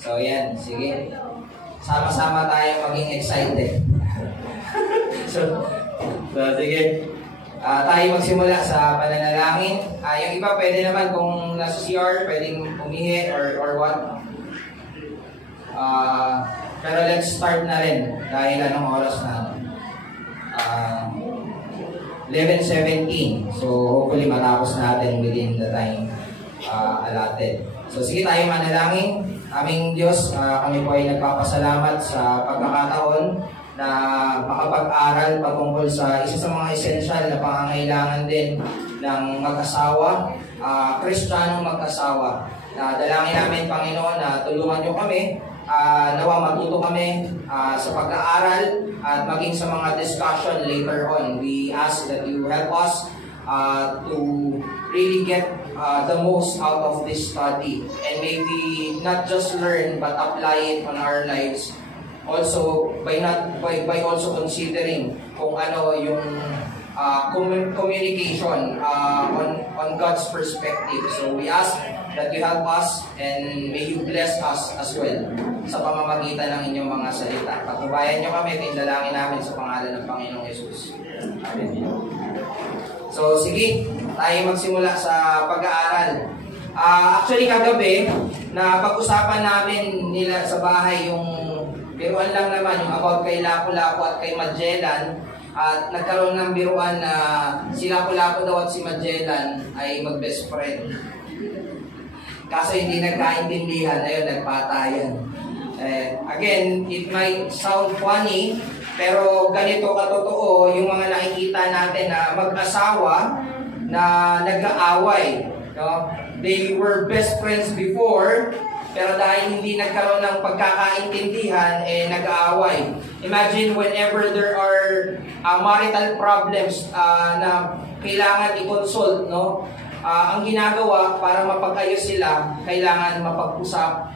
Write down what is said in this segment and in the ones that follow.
So yan, sige. Sama-sama tayo maging excited. so sige. Tayo magsimula sa pananalangin. Yung iba pwede naman kung nasa CR, pwedeng umihi or what. Pero let's start na rin dahil anong oras na 11:17. So hopefully matapos natin within the time allotted. So sige tayo manalangin. Aming Diyos, kami po ay nagpapasalamat sa pagkakataon na makapag-aral patungkol sa isa sa mga essential na pangangailangan din ng mag-asawa, Kristiyanong mag-asawa. Dalangin namin, Panginoon, na tulungan niyo kami, nawa matuto kami sa pag-aaral at maging sa mga discussion later on. We ask that you help us to really get the most out of this study, and maybe not just learn but apply it on our lives. Also by also considering kung ano yung communication on God's perspective. So we ask that you help us and may you bless us as well sa pamamagitan ng inyong mga salita. Patnubayan niyo kami, tinalangin namin sa pangalan ng Panginoong Yesus. Amen. So sige, tayo magsimula sa pag-aaral. Actually kagabi, na pag-usapan namin nila sa bahay yung biruan lang naman, yung about kay Lapu-Lapu at kay Magellan. At nagkaroon ng biruan na si Lapu-Lapu daw at si Magellan ay mag-best friend. Kaso hindi nagkaintindihan, ayun, nagpatayan. Again, it might sound funny, pero ganito katotoo yung mga nakikita natin na mag-asawa na nag-aaway. No? They were best friends before, pero dahil hindi nagkaroon ng pagkakaintindihan, nag-aaway. Imagine whenever there are marital problems na kailangan i-consult, no? Ang ginagawa para mapag-ayos sila, kailangan mapag-usap,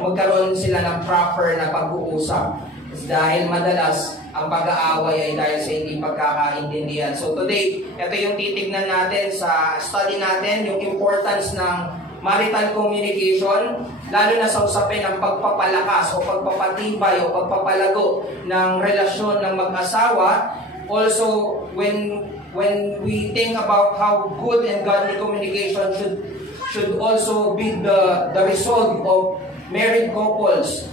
magkaroon sila ng proper na pag-uusap. Dahil madalas ang pag-aaway ay dahil sa hindi pagkakaintindihan. So today, ito yung titignan natin sa study natin, yung importance ng marital communication, lalo na sa usapin ng pagpapalakas o pagpapatibay o pagpapalago ng relasyon ng mag-asawa. Also, when we think about how good and godly communication should also be the result of married couples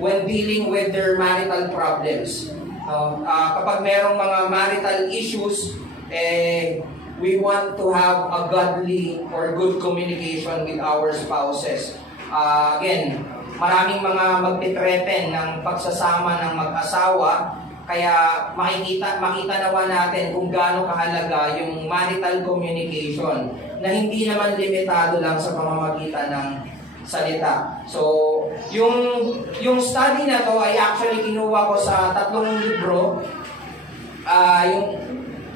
when dealing with their marital problems. Kapag merong mga marital issues, we want to have a godly or good communication with our spouses. Again, maraming mga magtitreten ng pagsasama ng mag-asawa, kaya makita nawa natin kung gaano kahalaga yung marital communication na hindi naman limitado lang sa pamamagitan ng salita. So, yung study na to ay actually kinuha ko sa 3 libro.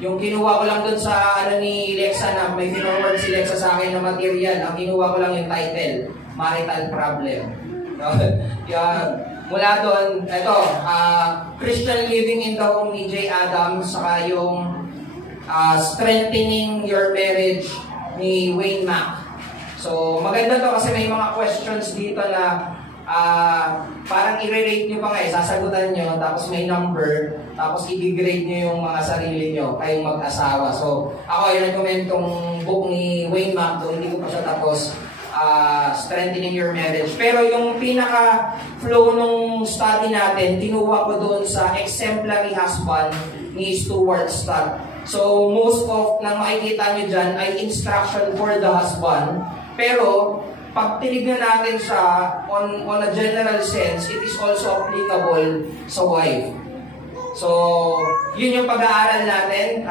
Yung kinuha ko lang dun sa ni Lexa, na may forward si Lexa sa akin na material. Ang kinuha ko lang yung title, Marital Problem. No? Mula doon, ito, Christian Living in the Home ni J. Adams, saka yung Strengthening Your Marriage ni Wayne Mack. So, maganda to kasi may mga questions dito na parang i-rate nyo pa nga, sasagutan nyo, tapos may number, tapos i-grade nyo yung mga sarili nyo, kayong mag-asawa. So, ako ay recommend tong book ni Wayne Mack, hindi ko pa siya tapos, Strengthening Your Marriage. Pero yung pinaka-flow nung study natin, tinuha ko doon sa Exemplary Husband ni Stuart Stott. So, most of nang makikita nyo dyan ay instruction for the husband. Pero, pag tinignan natin siya on a general sense, it is also applicable sa wife. So, yun yung pag-aaral natin.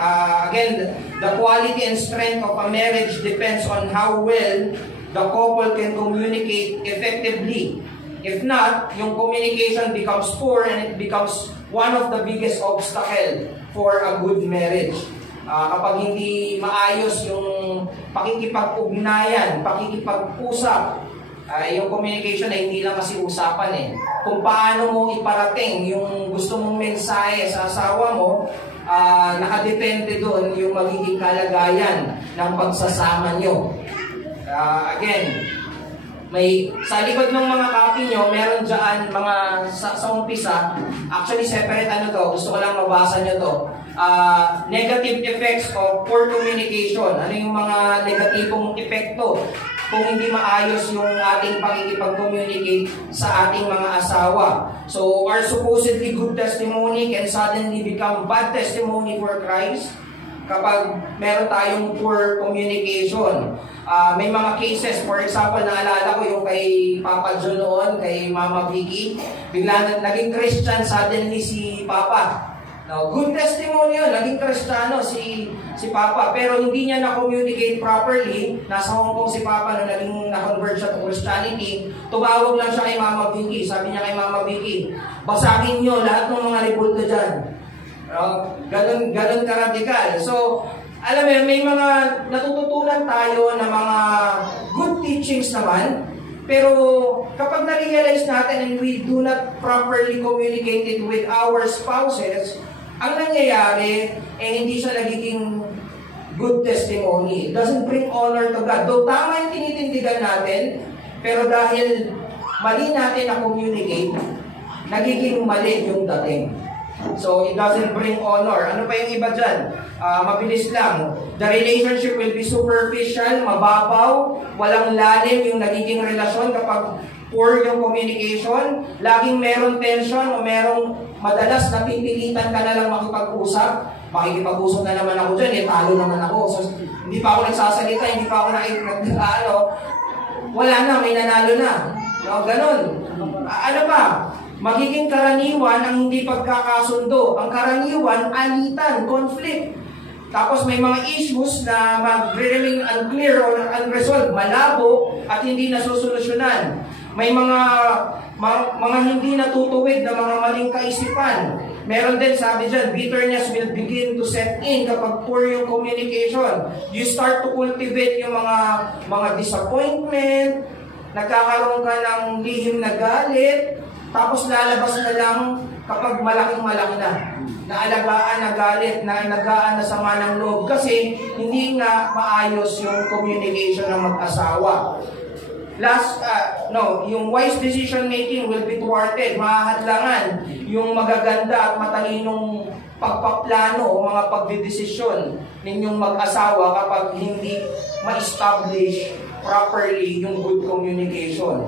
Again, the quality and strength of a marriage depends on how well the couple can communicate effectively. If not, yung communication becomes poor and it becomes one of the biggest obstacle for a good marriage. Kapag hindi maayos yung pakikipag-ugnayan, pakikipag-usap, yung communication ay hindi lang kasi usapan Kung paano mo iparating yung gusto mong mensahe sa asawa mo, nakadepende doon yung magiging kalagayan ng pagsasama nyo. Again, Sa likod ng mga copy nyo, meron dyan mga sa umpisa, actually separate gusto ko lang mabasa nyo to. Negative effects of poor communication. Ano yung mga negatibong epekto kung hindi maayos yung ating pakikipag-communicate sa ating mga asawa. So, our supposedly good testimony can suddenly become bad testimony for Christ kapag meron tayong poor communication. May mga cases, for example, naalala ko yung kay Papa John noon, kay Mama Vicky, bigla naging Christian suddenly si Papa. Now, good testimony yun, naging Kristiyano si Papa, pero hindi niya na-communicate properly. Nasa Hong Kong si Papa nung naging na-convert siya to Christianity, tumawag lang siya kay Mama Vicky. Sabi niya kay Mama Vicky, basagin niyo lahat ng mga repulto dyan. Ganun ka-radikal. So, alam mo, may mga natututunan tayo na mga good teachings naman, pero kapag na-realize natin and we do not properly communicate it with our spouses, ang nangyayari, hindi siya nagiging good testimony. It doesn't bring honor to God. Though tama yung tinitindigan natin, pero dahil mali natin na communicate, nagiging mali yung dating. So, it doesn't bring honor. Ano pa yung iba dyan? Mabilis lang. The relationship will be superficial, mababaw, walang lalim yung nagiging relasyon kapag poor yung communication. Laging meron tension o merong madalas napipilitan ka na lang makipag-usap. Makikipag-usap na naman ako dyan, talo naman ako. So, hindi pa ako nagsasalita, hindi pa ako wala na, may nanalo na. Ganon. Ano pa? Magiging karaniwan ang hindi pagkakasundo. Ang karaniwan, alitan, conflict. Tapos may mga issues na mag-remain unclear or unresolved, malabo at hindi nasusolusyonan. May mga hindi natutuwid na mga maling kaisipan. Meron din, sabi dyan, bitterness will begin to set in kapag poor yung communication. You start to cultivate yung mga disappointment, nagkakaroon ka ng lihim na galit, tapos lalabas na lang kapag malaking-malaki na. Naalagaan na galit, naalagaan na sama ng loob kasi hindi nga maayos yung communication ng mag-asawa. Yung wise decision making will be thwarted, mahahadlangan yung magaganda at matalinong pagpaplano o mga pagdidesisyon ninyong mag-asawa kapag hindi ma-establish properly yung good communication.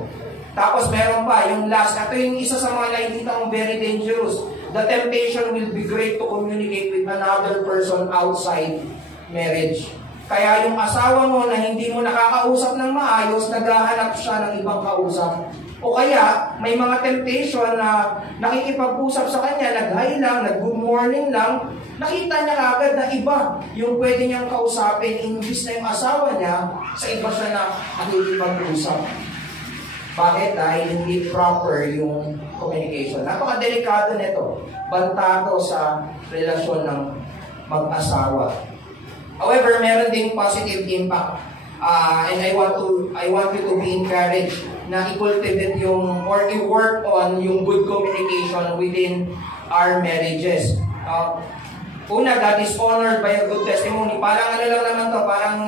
Tapos meron pa, yung last, ito yung isa sa mga nakikita mong very dangerous. The temptation will be great to communicate with another person outside marriage. Kaya yung asawa mo na hindi mo nakakausap ng maayos, naghahanap siya ng ibang kausap. O kaya, may mga temptation na nakikipag-usap sa kanya, nag-hi lang, nag-good morning lang, nakita niya agad na iba yung pwede niyang kausapin, imbis na yung asawa niya, sa iba siya na nakikipag-usap. Bakit? Dahil hindi proper yung communication. Napakadelikado nito. Bantado sa relasyon ng mag-asawa. However, meron ding positive impact. And I want you to be encouraged na i-cultivate yung or i-work on yung good communication within our marriages. Una, God is honored by a good testimony. Parang ano lang naman to, parang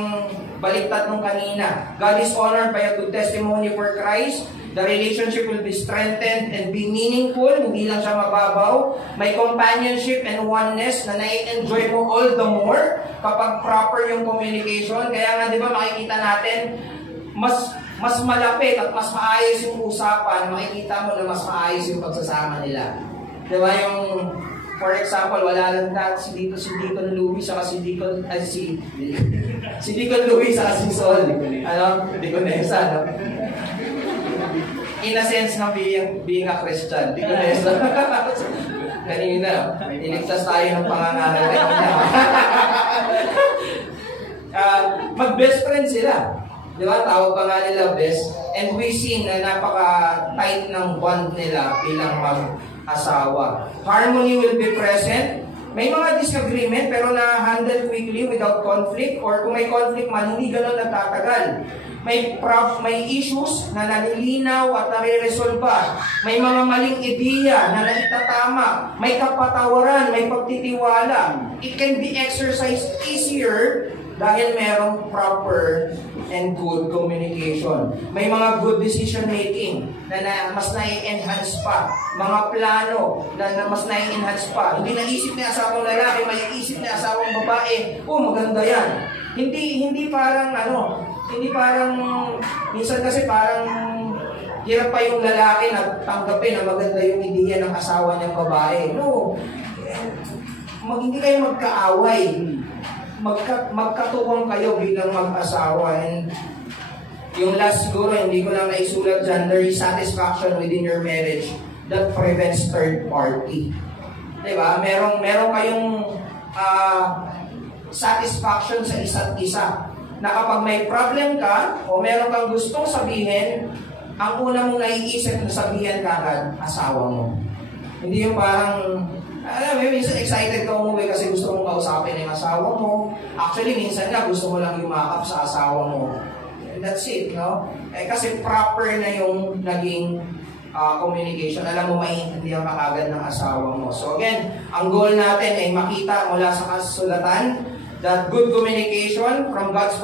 baliktad nung kanina. God is honored by a good testimony for Christ. The relationship will be strengthened and be meaningful. Hindi lang siya mababaw. May companionship and oneness na nai-enjoy mo all the more kapag proper yung communication. Kaya nga, di ba, makikita natin, mas malapit at mas maayos yung usapan. Makikita mo na mas maayos yung pagsasama nila. Di ba, yung for example, wala lang si Deacon Louie, saka si Deacon Louie, saka si Sol. Deacon Nessa, no? In a sense ng being a Christian, Deacon Nessa. Kanina, iligtas tayo ng pangangaral kanina. Mag-best friend sila. Di ba? Tawag pa nga nila best. And we see na napaka-tight ng bond nila bilang mag-asawa. Harmony will be present. May mga disagreement pero na-handle quickly without conflict, or kung may conflict man, hindi ganun nagtatagal. May issues na nalilinaw at nare-resolva. May mga maling ideya na naitatama. May kapatawaran, may pagtitiwala. It can be exercised easier dahil merong proper and good communication. May mga good decision making na mas na-enhance pa. Mga plano na mas na-enhance pa. Hindi naisip ni asawang lalaki, may isip ni asawang babae. Maganda yan. Hindi parang minsan kasi parang hirap pa yung lalaki na tanggapin na maganda yung ideya ng asawa niyang babae. No. Hindi kayo magkaaway. Magkatuwang kayo bilang mag-asawa. And yung last siguro, hindi ko lang naisulat dyan, there is satisfaction within your marriage that prevents third party. Diba? Meron kayong satisfaction sa isa't isa. Na kapag may problem ka, o meron kang gustong sabihin, ang una mong naiisip na sabihan ka agad, asawa mo. Hindi yung parang, minsan excited ka umuwi kasi gusto mong kausapin yung asawa mo. Actually, minsan nga gusto mo lang yumakap sa asawa mo. And that's it, no? Kasi proper na yung naging communication. Alam mo, maintindihan ka agad ng asawa mo. So again, ang goal natin ay makita mula sa kasulatan that good communication from God's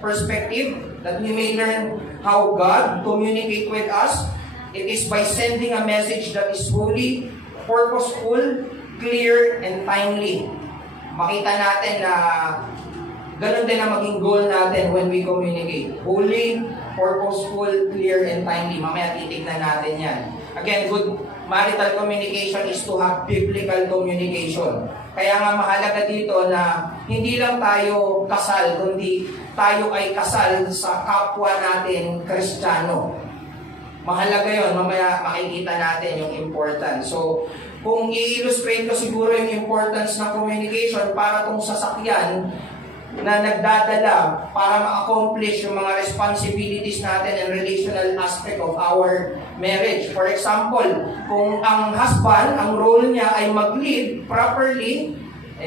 perspective, that we may learn how God communicate with us. It is by sending a message that is holy, purposeful, clear, and timely. Makita natin na ganun din ang maging goal natin when we communicate. Holy, purposeful, clear, and timely. Mamaya titignan natin yan. Again, good marital communication is to have biblical communication. Kaya nga mahalaga dito na hindi lang tayo kasal, kundi tayo ay kasal sa kapwa natin Kristiyano. Mahalaga yon. Mamaya makikita natin yung importance. So, kung i-illustrate ko siguro yung importance ng communication para itong sasakyan na nagdadala para ma-accomplish yung mga responsibilities natin and relational aspect of our marriage. For example, kung ang husband, ang role niya ay mag-lead properly,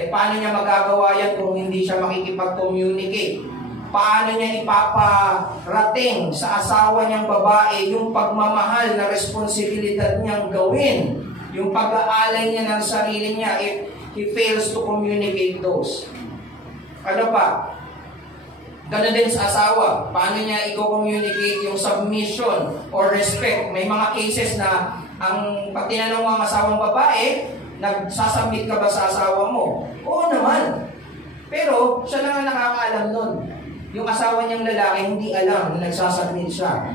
paano niya magagawa yan kung hindi siya makikipag-communicate? Paano niya ipaparating sa asawa niyang babae yung pagmamahal na responsibilidad niyang gawin? Yung pag-aalay niya ng sarili niya if he fails to communicate those. Ano pa? Ganun din sa asawa. Paano niya i-communicate yung submission or respect? May mga cases na pag tinanong ang asawang babae, nagsasubmit ka ba sa asawa mo? Oo naman. Pero siya lang ang nakakaalam nun. Yung asawa niyang lalaki hindi alam na nagsasubmit siya.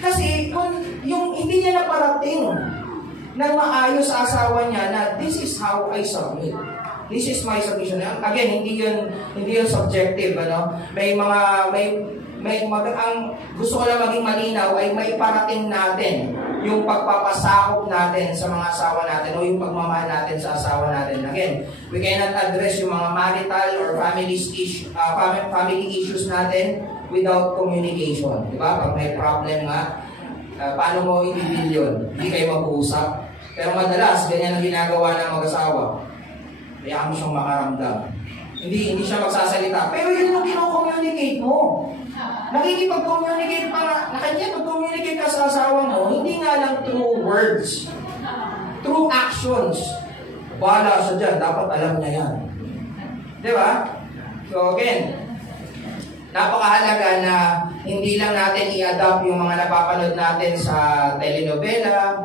Kasi kung yung hindi niya naparating nang maayos sa asawa niya na this is how I submit. This is my submission. Again, hindi yun subjective, ano? Ang gusto ko lang maging malinaw ay maiparating natin yung pagpapasakop natin sa mga asawa natin o yung pagmamahal natin sa asawa natin. Again, we cannot address yung mga marital or family issues natin without communication. Diba? Pag may problem nga, paano mo i-deal yun? Hindi kayo mag-uusap. Pero madalas, ganyan ang ginagawa ng mag-asawa. Kaya mo siyang makaramdam. Hindi siya magsasalita. Pero yun yung kino-communicate mo. Nakikipag-communicate ka sa asawa mo, hindi nga lang through words. Through actions. Bahala siya dyan. Dapat alam niya yan. Diba? So again, napakahalaga na hindi lang natin i-adapt yung mga napapanood natin sa telenovela.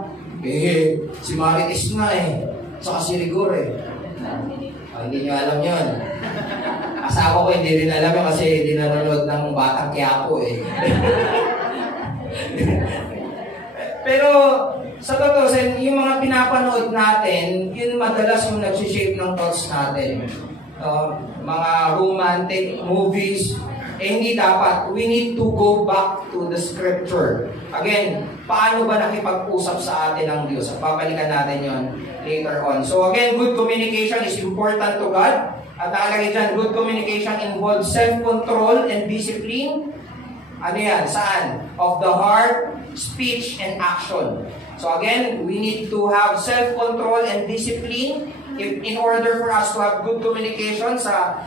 Si Marites nga saka si Rigor hindi nyo alam yun. Asawa ko hindi rin alam yun kasi hindi nanonood ng Batang Quiapo Pero sa totoo, yung mga pinapanood natin, yun madalas yung nagsishape ng thoughts natin. Mga romantic movies, hindi dapat. We need to go back to the scripture. Again, paano ba nakipag-usap sa atin ang Diyos? Papalikan natin yon later on. So again, good communication is important to God. At nakalagay dyan, good communication involves self-control and discipline. Ano yan? Saan? Of the heart, speech, and action. So again, we need to have self-control and discipline in order for us to have good communication sa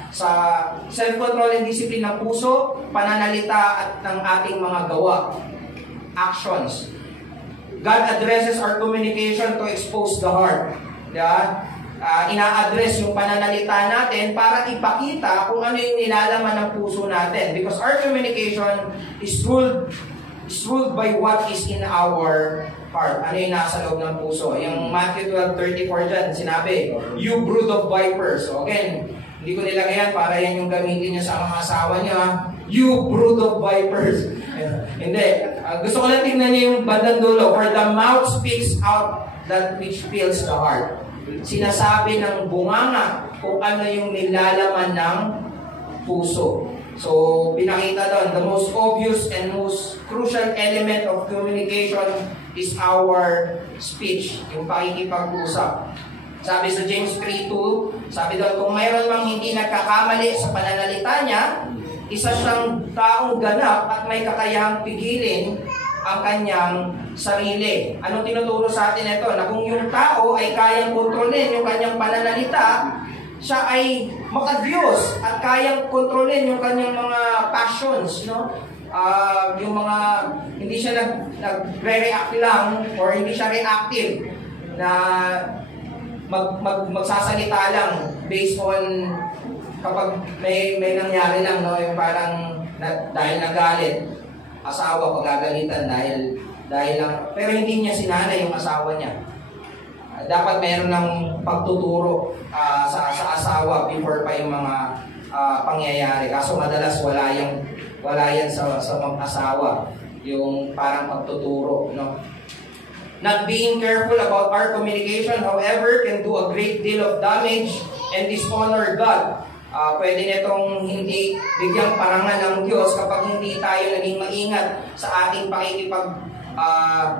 self-control and discipline ng puso, pananalita at ng ating mga gawa. Actions. God addresses our communication to expose the heart. Yeah? ina-address yung pananalita natin para ipakita kung ano yung nilalaman ng puso natin. Because our communication is ruled by what is in our heart. Ano yung nasa loob ng puso? Yung Matthew 12:34 dyan, sinabi, "You brood of vipers." So again, hindi ko nilagay yan para yan yung gamitin nyo sa mga asawa nyo. You brood of vipers. Hindi. Gusto ko lang tingnan nyo yung bandang dulo. "For the mouth speaks out that which fills the heart." Sinasabi ng bunganga kung ano yung nilalaman ng puso. So, pinakita doon, the most obvious and most crucial element of communication is our speech, yung pakikipag-usap. Sabi sa James 3:2, sabi doon, kung mayroon mang hindi nagkakamali sa pananalita niya, isa siyang taong ganap at may kakayahang pigilin ang kanyang sarili. Anong tinuturo sa atin ito? Na kung yung tao ay kayang kontrolin yung kanyang pananalita, siya ay makadiyos at kayang kontrolin yung kanyang mga passions, no? Yung mga hindi siya nagre-react lang or hindi siya reactive na magsasalita lang based on kapag may nangyari lang, no? Yung parang dahil nagalit, asawa pagagalitan dahil lang, pero hindi niya sinanay yung asawa niya. Dapat mayroon ng pagtuturo sa asawa before pa yung mga pangyayari. Kaso madalas wala yan sa mag-asawa, yung parang pagtuturo, no? Not being careful about our communication, however, can do a great deal of damage and dishonor God. Pwede nitong hindi bigyang parangal ng Diyos kapag hindi tayo naging maingat sa ating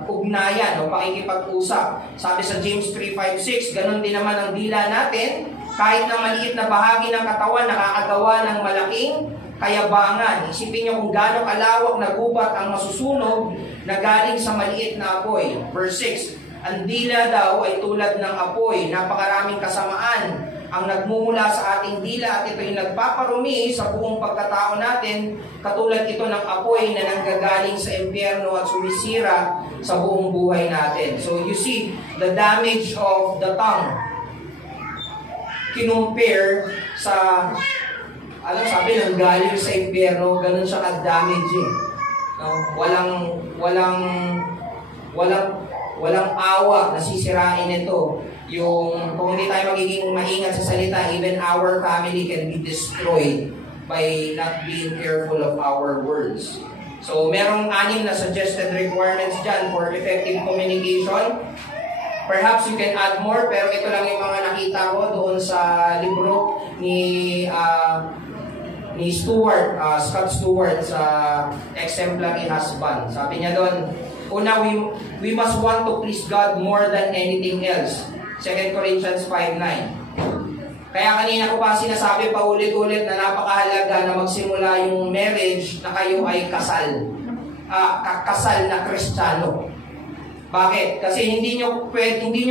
ugnayan o pakikipag-usap. Sabi sa James 3:5-6, ganun din naman ang dila natin. Kahit na maliit na bahagi ng katawan, nakakagawa ng malaking kayabangan. Isipin nyo kung gaano kalawak na gubat ang masusunog na galing sa maliit na apoy. Verse 6, ang dila daw ay tulad ng apoy, napakaraming kasamaan ang nagmumula sa ating dila at ito yung nagpaparumi sa buong pagkatao natin, katulad ito ng apoy na nanggagaling sa impyerno at sumisira sa buong buhay natin. So you see, the damage of the tongue kinumpare sa sabi ng galing sa impyerno, ganun siya ka-damaging. No? Walang awa na sisirain ito. Yung kung hindi tayo magiging maingat sa salita, even our family can be destroyed by not being careful of our words. So, merong 6 na suggested requirements dyan for effective communication. Perhaps you can add more, pero ito lang yung mga nakita ko doon sa libro ni Scott Stewart sa Exemplary Husband. Sabi niya doon, una, we must want to please God more than anything else. 2 Corinthians 5:9. Kaya kanina ko pa sinasabi paulit-ulit na napakahalaga na magsimula yung marriage na kayo ay kasal na Kristiyano. Bakit? Kasi hindi nyo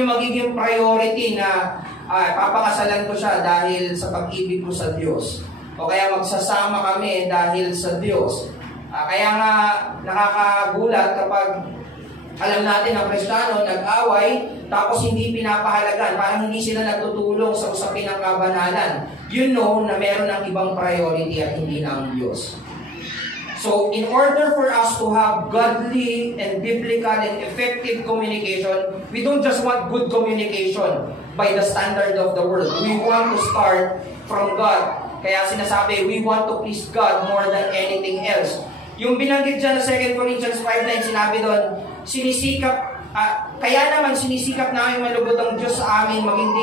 magiging priority na papakasalan ko siya dahil sa pag-ibig ko sa Diyos. O kaya magsasama kami dahil sa Diyos. Kaya nga nakakagulat kapag alam natin ang Kristiyano nag-away tapos hindi pinapahalagan, parang hindi sila nagtutulong sa usapin ng kabanalan. You know na meron ng ibang priority at hindi na ang Diyos. So, in order for us to have godly and biblical and effective communication, we don't just want good communication by the standard of the world. We want to start from God. Kaya sinasabi, we want to please God more than anything else. Yung binanggit dyan sa 2 Corinthians 5:9, sinabi doon, kaya naman sinisikap namin malugod ang Diyos sa amin, maging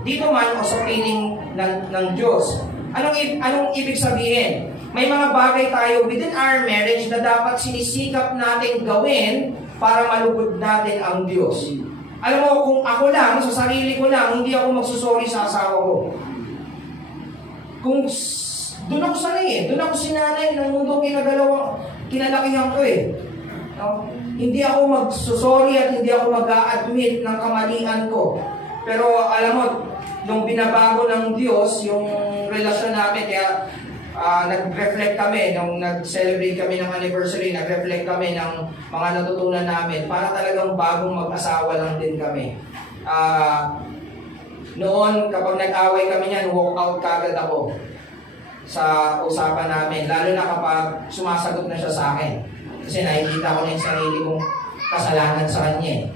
dito man o sa piling ng Diyos. Anong ibig sabihin? May mga bagay tayo within our marriage na dapat sinisikap natin gawin para malugod natin ang Diyos. Alam mo, kung ako lang, sa sarili ko lang, hindi ako magsusorry sa asawa ko. Kung doon ako sanay doon ako sinanay ng mundo kinalakihan ko No? Hindi ako magsusorry at hindi ako mag-a-admit ng kamalian ko. Pero alam mo, nung binabago ng Diyos yung relasyon namin, kaya nag-reflect kami, nung nag-celebrate kami ng anniversary, nag-reflect kami ng mga natutunan namin para talagang bagong mag-asawa lang din kami. Noon, kapag nag-away kami niyan, walk out kagad ako sa usapan namin. Lalo na kapag sumasagot na siya sa akin. Kasi nakikita ko na yung sarili kong kasalanan sa kanya.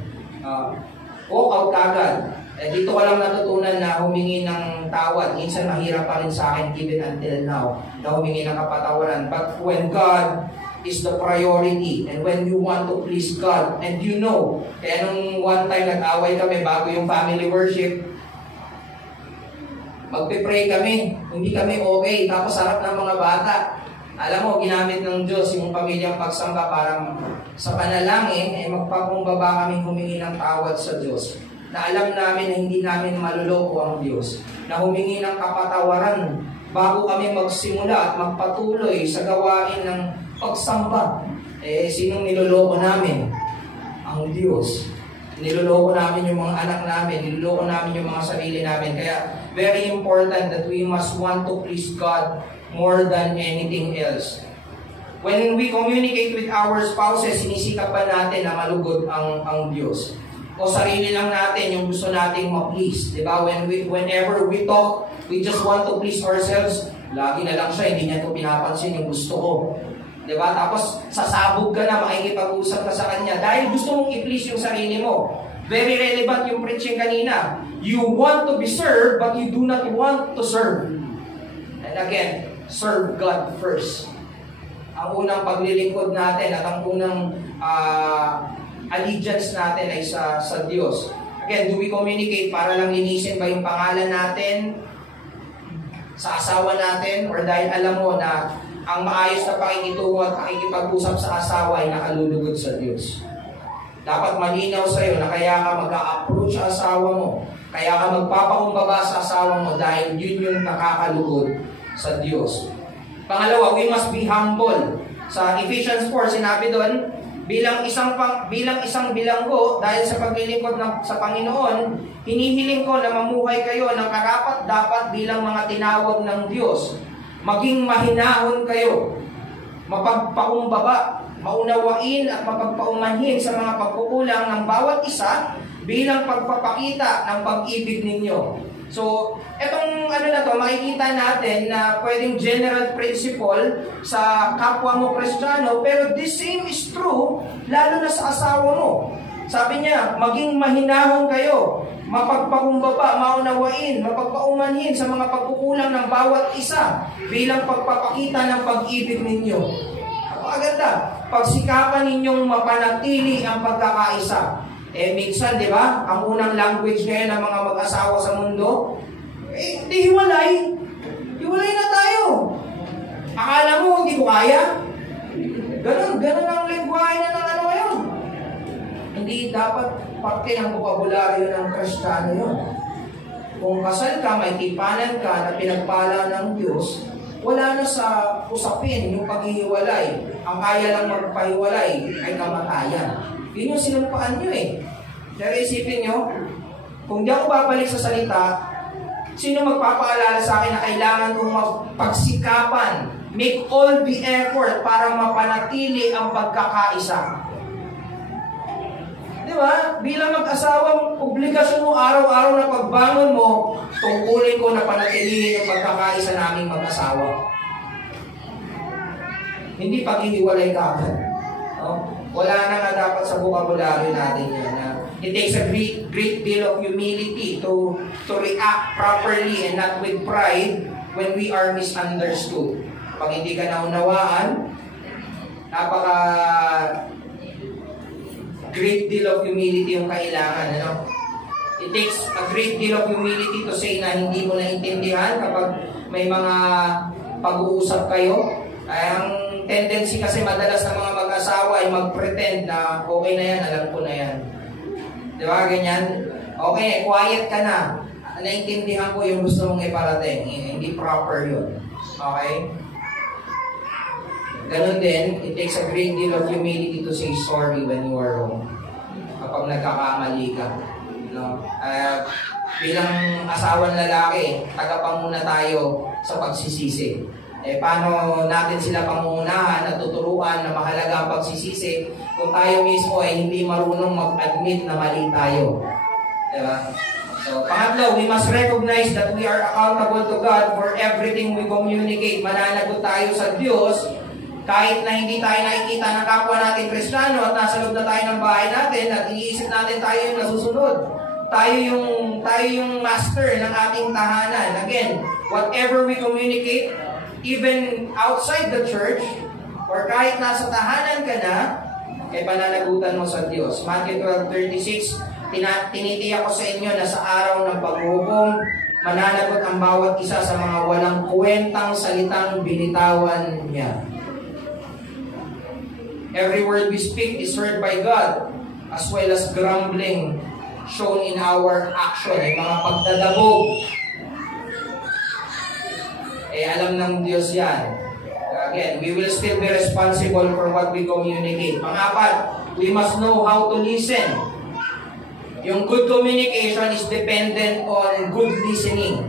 Walk out kagad. Dito ko lang natutunan na humingi ng tawad. Minsan mahirap pa rin sa akin, even until now, na humingi ng kapatawaran. But when God is the priority, and when you want to please God, and you know, kaya nung one time nag-away kami bago yung family worship, magpe-pray kami, hindi kami okay, tapos harap ng mga bata. Alam mo, ginamit ng Diyos yung pamilyang pagsamba para sa panalangin, magpakumbaba kami humingi ng tawad sa Diyos. Na alam namin na hindi namin maluloko ang Diyos. Na humingi ng kapatawaran bago kami magsimula at magpatuloy sa gawain ng pagsamba. Sinong niloloko namin? Ang Diyos. Niloloko namin yung mga anak namin, niloloko namin yung mga sarili namin. Kaya very important that we must want to please God more than anything else. When we communicate with our spouses, sinisikap ba natin na malugod ang Diyos? O sarili lang natin yung gusto nating ma-please? Diba? Whenever we talk, we just want to please ourselves. Lagi na lang siya, hindi niya ito pinapansin yung gusto ko. Diba? Tapos sasabog ka na, makikipag-usap ka sa kanya dahil gusto mong i-please yung sarili mo. Very relevant yung preaching kanina. You want to be served, but you do not want to serve. And again, serve God first. Ang unang paglilingkod natin at ang unang allegiance natin ay sa Diyos. Again, do we communicate para lang linisin ba yung pangalan natin sa asawa natin? Or dahil alam mo na ang maayos na pakikitungo at pakikipag-usap sa asawa ay nakalulugod sa Diyos. Dapat malinaw sa iyo na kaya ka mag-a-approach sa asawa mo, kaya ka magpapakumbaba sa asawa mo dahil yun yung nakakalugod sa Diyos. Pangalawa, we must be humble. Sa Ephesians 4, sinabi doon, bilang isang bilanggo, dahil sa paglilingkod sa Panginoon, hinihiling ko na mamuhay kayo ng karapat-dapat bilang mga tinawag ng Diyos. Maging mahinahon kayo, mapagpakumbaba, maunawain at mapagpaumanhin sa mga pagkukulang ng bawat isa bilang pagpapakita ng pag-ibig ninyo. So, etong makikita natin na pwedeng general principle sa kapwa mo Kristiyano, pero the same is true lalo na sa asawa mo. Sabi niya, maging mahinahon kayo, mapagpakumbaba, maunawain, mapagpaumanhin sa mga pagkukulang ng bawat isa bilang pagpapakita ng pag-ibig ninyo. Maganda, pagsikapan ninyong mapanatili ang pagkakaisa. Minsan, di ba, ang unang language ngayon ng mga mag-asawa sa mundo, hindi hiwalay. Hiwalay na tayo. Akala mo, hindi ko kaya? Ganun ang lengguwahe na ng ngayon. Hindi dapat parte ng bokabularyo ng Kristiyano yun. Kung kasal ka, may tipanan ka na pinagpala ng Diyos, wala na sa usapin yung paghihiwalay. Ang kaya lang magpahiwalay ay kamatayan. Yun yung sinumpaan nyo Pero isipin nyo, kung di ako babalik sa salita, sino magpapaalala sa akin na kailangan kong magpagsikapan, make all the effort para mapanatili ang pagkakaisa? Di ba? Bilang mag-asawang obligasyon mo araw-araw na pagbangon mo, tungkulin ko na panatilihin ang pagkakaisa naming mag-asawa. Hindi paghihiwalay ka agad. Wala na nga dapat sa bokabularyo natin yan. It takes a great deal of humility to react properly and not with pride when we are misunderstood. Pag hindi ka naunawaan, great deal of humility yung kailangan. It takes a great deal of humility to say na hindi mo naintindihan kapag may mga pag-uusap kayo. Ang tendency kasi madalas ng mga mag-asawa ay mag-pretend na okay na yan, alam ko na yan. Di ba? Ganyan. Okay, quiet ka na. Naintindihan ko yung gusto mong iparating. Hindi proper yun. Okay? Ganon din, it takes a great deal of humility to say sorry when you are wrong. Kapag nagkakamali ka. Bilang asawang lalaki, tagapang muna tayo sa pagsisisi. Paano natin sila pangunahan at tuturuan na mahalaga ang pagsisisi kung tayo mismo ay hindi marunong mag-admit na mali tayo. Diba? So, pangatlo, we must recognize that we are accountable to God for everything we communicate. Mananagot tayo sa Diyos kahit na hindi tayo nakikita ng kapwa natin Kristiyano at nasa loob na tayo ng bahay natin at iniisip natin tayo yung nasusunod. Tayo yung master ng ating tahanan. Again, whatever we communicate, even outside the church, or kahit nasa tahanan ka na, ay pananagutan mo sa Diyos. Matthew 12:36, tinitiyak ko sa inyo na sa araw ng paghuhukom, mananagot ang bawat isa sa mga walang kwentang salitang binitawan niya. Every word we speak is heard by God, as well as grumbling shown in our action, ay mga pagdadabog. Alam ng Diyos yan. Again, we will still be responsible for what we communicate. Pang-apat, we must know how to listen. Yung good communication is dependent on good listening.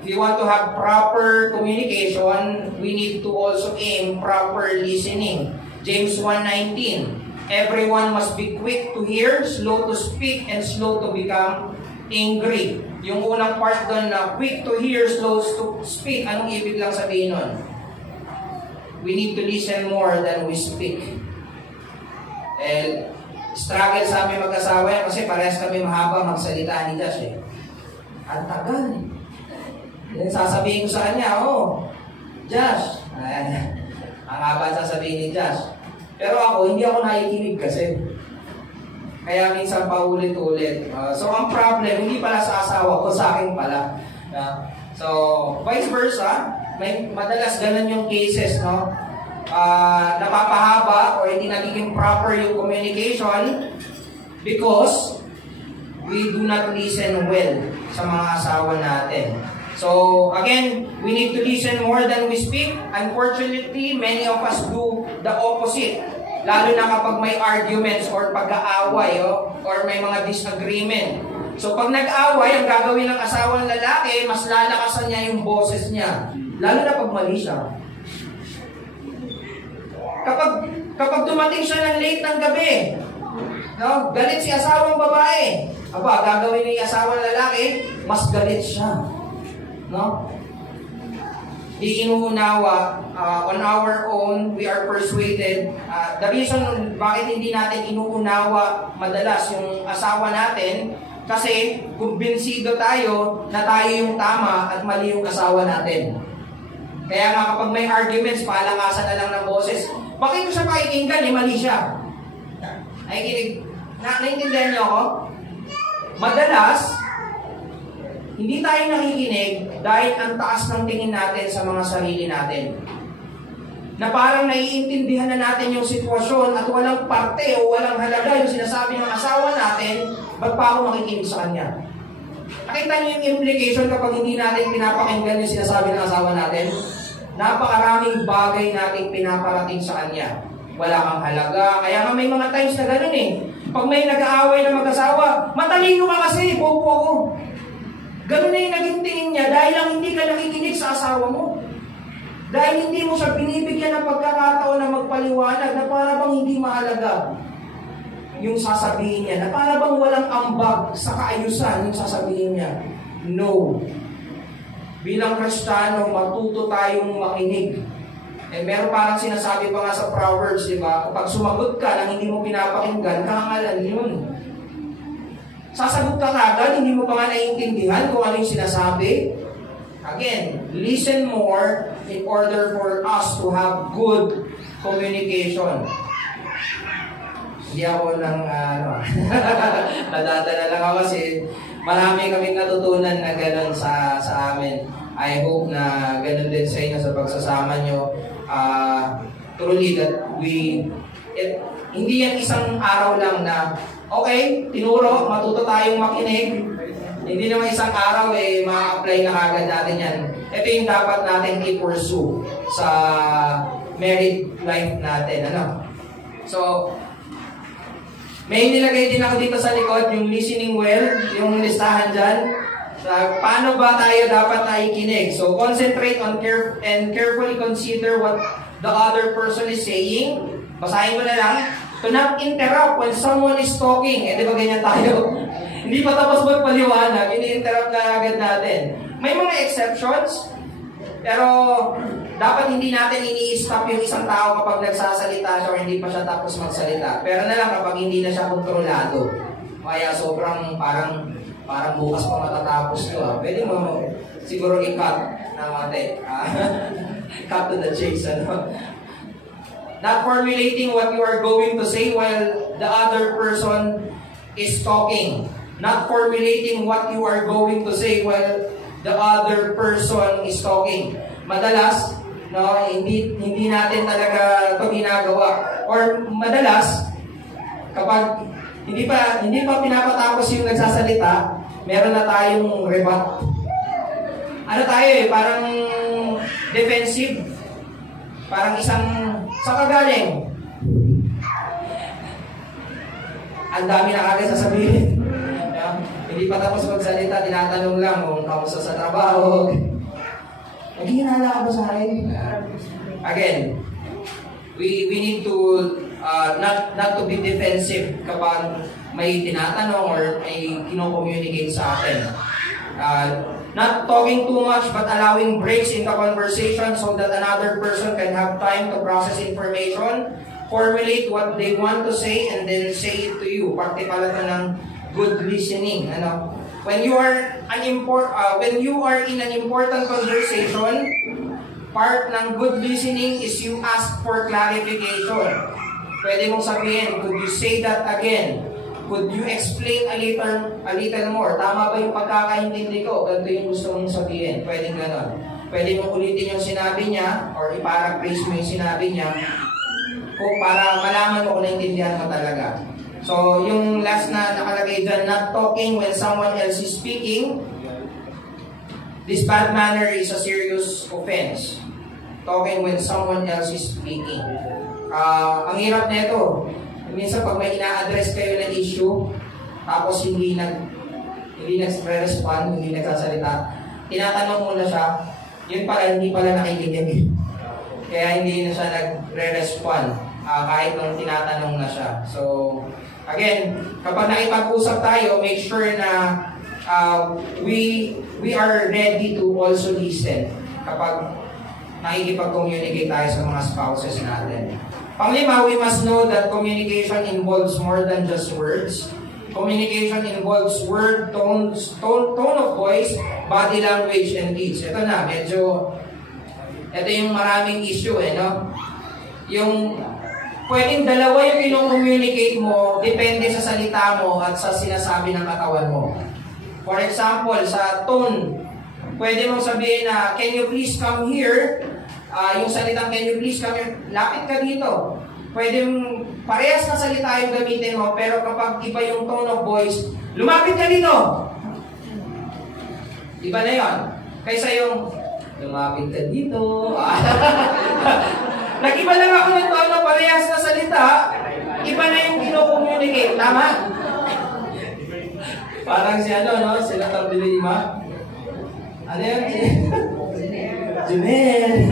If you want to have proper communication, we need to also aim proper listening. James 1:19, everyone must be quick to hear, slow to speak, and slow to become angry. Yung unang part doon na quick to hear, slow to speak, anong ibig lang sabihin nun? We need to listen more than we speak. Struggle sa aming mag-asawa yan kasi parehas kami mahaba magsalita ni Josh eh. Ang tagal. Then sasabihin ko sa kanya, Josh, ang haba sasabihin ni Josh. Pero ako, hindi ako nakikinig kasi. Kaya minsan paulit-ulit. So ang problem, hindi pala sa asawa ko, sa akin pala. So, vice versa, madalas ganun yung cases, no? Napapahaba or hindi nagiging proper yung communication because we do not listen well sa mga asawa natin. So, again, we need to listen more than we speak. Unfortunately, many of us do the opposite. Lalo na kapag may arguments or pag-aaway or may mga disagreement. So, pag nag-aaway, ang gagawin ng asawang lalaki, mas lalakasan niya yung boses niya. Lalo na pag mali siya. Kapag dumating siya ng late ng gabi, no, galit si asawang babae. Gagawin ni asawang lalaki, mas galit siya. No? Di inuunawa, on our own, we are persuaded. The reason bakit hindi natin inuunawa madalas yung asawa natin, kasi kumbinsido tayo na tayo yung tama at mali yung asawa natin. Kaya nga kapag may arguments, palakasan na lang ng boses. Bakit ko siya pakikinggan? Mali siya. Naintindihan niyo ako? Madalas, hindi tayo nakikinig dahil ang taas ng tingin natin sa mga sarili natin. Na parang naiintindihan na natin yung sitwasyon at walang parte o walang halaga yung sinasabi ng asawa natin, ba't pa ako makikinig sa kanya? Nakita niyo yung implication kapag hindi natin pinapakinggan yung sinasabi ng asawa natin? Napakaraming bagay natin pinaparating sa kanya. Wala kang halaga. Kaya nga may mga times na gano'n eh. Pag may nag-aaway na mag-asawa, matalino ka kasi, bobo ako. Ganun na yung naging tingin niya dahil lang hindi ka nakikinig sa asawa mo. Dahil hindi mo siya binibigyan ng pagkakataon na magpaliwanag na para bang hindi mahalaga yung sasabihin niya, na para bang walang ambag sa kaayusan yung sasabihin niya. No. Bilang Kristiyano, matuto tayong makinig. Meron parang sinasabi pa nga sa Proverbs, di ba? Kapag sumagot ka nang hindi mo pinapakinggan, kahangalan yun. Sasagot ka agad, hindi mo pa nga naiintindihan kung ano yung sinasabi. Again, listen more in order for us to have good communication. Hindi ako nadadala lang ako kasi marami kaming natutunan na gano'n sa amin. I hope na gano'n din sa inyo sa pagsasama nyo. Truly that hindi yan isang araw lang na okay, tinuro, matuto tayong makinig. Hindi naman isang araw ma-apply na kagad natin yan. Ito yung dapat natin i-pursue sa married life natin. So, may nilagay din ako dito sa likod, yung listening well, yung listahan dyan. Paano ba tayo dapat nakikinig? So, concentrate on and carefully consider what the other person is saying. Basahin mo na lang. To not interrupt when someone is talking. Eh, di ba ganyan tayo? Hindi pa tapos magpaliwanag, ini-interrupt na agad natin. May mga exceptions, pero dapat hindi natin ini-stop yung isang tao kapag nagsasalita siya or hindi pa siya tapos magsalita. Pero na lang kapag hindi na siya kontrolado. Kaya sobrang parang bukas pa matatapos to. Pwede mo siguro i-cut na mate. Cut to the chase. Ano? Not formulating what you are going to say while the other person is talking. Not formulating what you are going to say while the other person is talking. Madalas, no, hindi natin talaga ito ginagawa. Or madalas, kapag hindi pa pinapatapos yung nagsasalita, meron na tayong rebut. Ano tayo parang defensive. Parang isang sa kagaling. Ang dami na kagad sasabihin. Hindi pa tapos magsalita, tinatanong lang kung kamusta sa trabaho. Naghihinala ka ba sa akin? Again, we need to not to be defensive kapag may tinatanong or may kino-communicate sa atin. Not talking too much but allowing breaks in the conversation so that another person can have time to process information, formulate what they want to say, and then say it to you. Parte pala ito ng good listening. Ano? When you are in an important conversation, part ng good listening is you ask for clarification. Pwede mong sabihin, could you say that again? Could you explain a little more? Tama ba yung pagkakaintindi ko? Ganito yung gusto mong sabihin. Pwede ganon. Pwede mong ulitin yung sinabi niya or i-paraphrase mo yung sinabi niya para malaman mo kung naintindihan mo talaga. So, yung last na nakalagay dyan, not talking when someone else is speaking. This bad manner is a serious offense. Talking when someone else is speaking. Ang hirap nito. Minsan pag may ina-address kayo na issue, tapos hindi nag-respond, hindi nagsasalita, tinatanong mo na siya, yun pala, hindi pala nakikinig. Kaya hindi na siya nagre-respond kahit nung tinatanong na siya. So, again, kapag nakipag-usap tayo, make sure na we are ready to also listen kapag nakikipag-communicate tayo sa mga spouses natin. Panglima, we must know that communication involves more than just words. Communication involves word, tone of voice, body language, and deeds. Ito na, ito yung maraming issue, no? Yung pwedeng dalawa yung pinong-communicate mo, depende sa salita mo at sa sinasabi ng katawan mo. For example, sa tone, pwede mong sabihin na, can you please come here? Yung salitang, can you please come here? Lapit ka dito. Pwedeng parehas na salita yung gamitin mo, pero kapag iba yung tone of voice, lumapit ka dito. Iba na yun. Kaysa yung, lumapit ka dito. Nag-iba lang ako ng tone of parehas na salita, iba na yung kino-communicate. Tama? Parang si no? Sila Tabilima. Ano yun? Junel.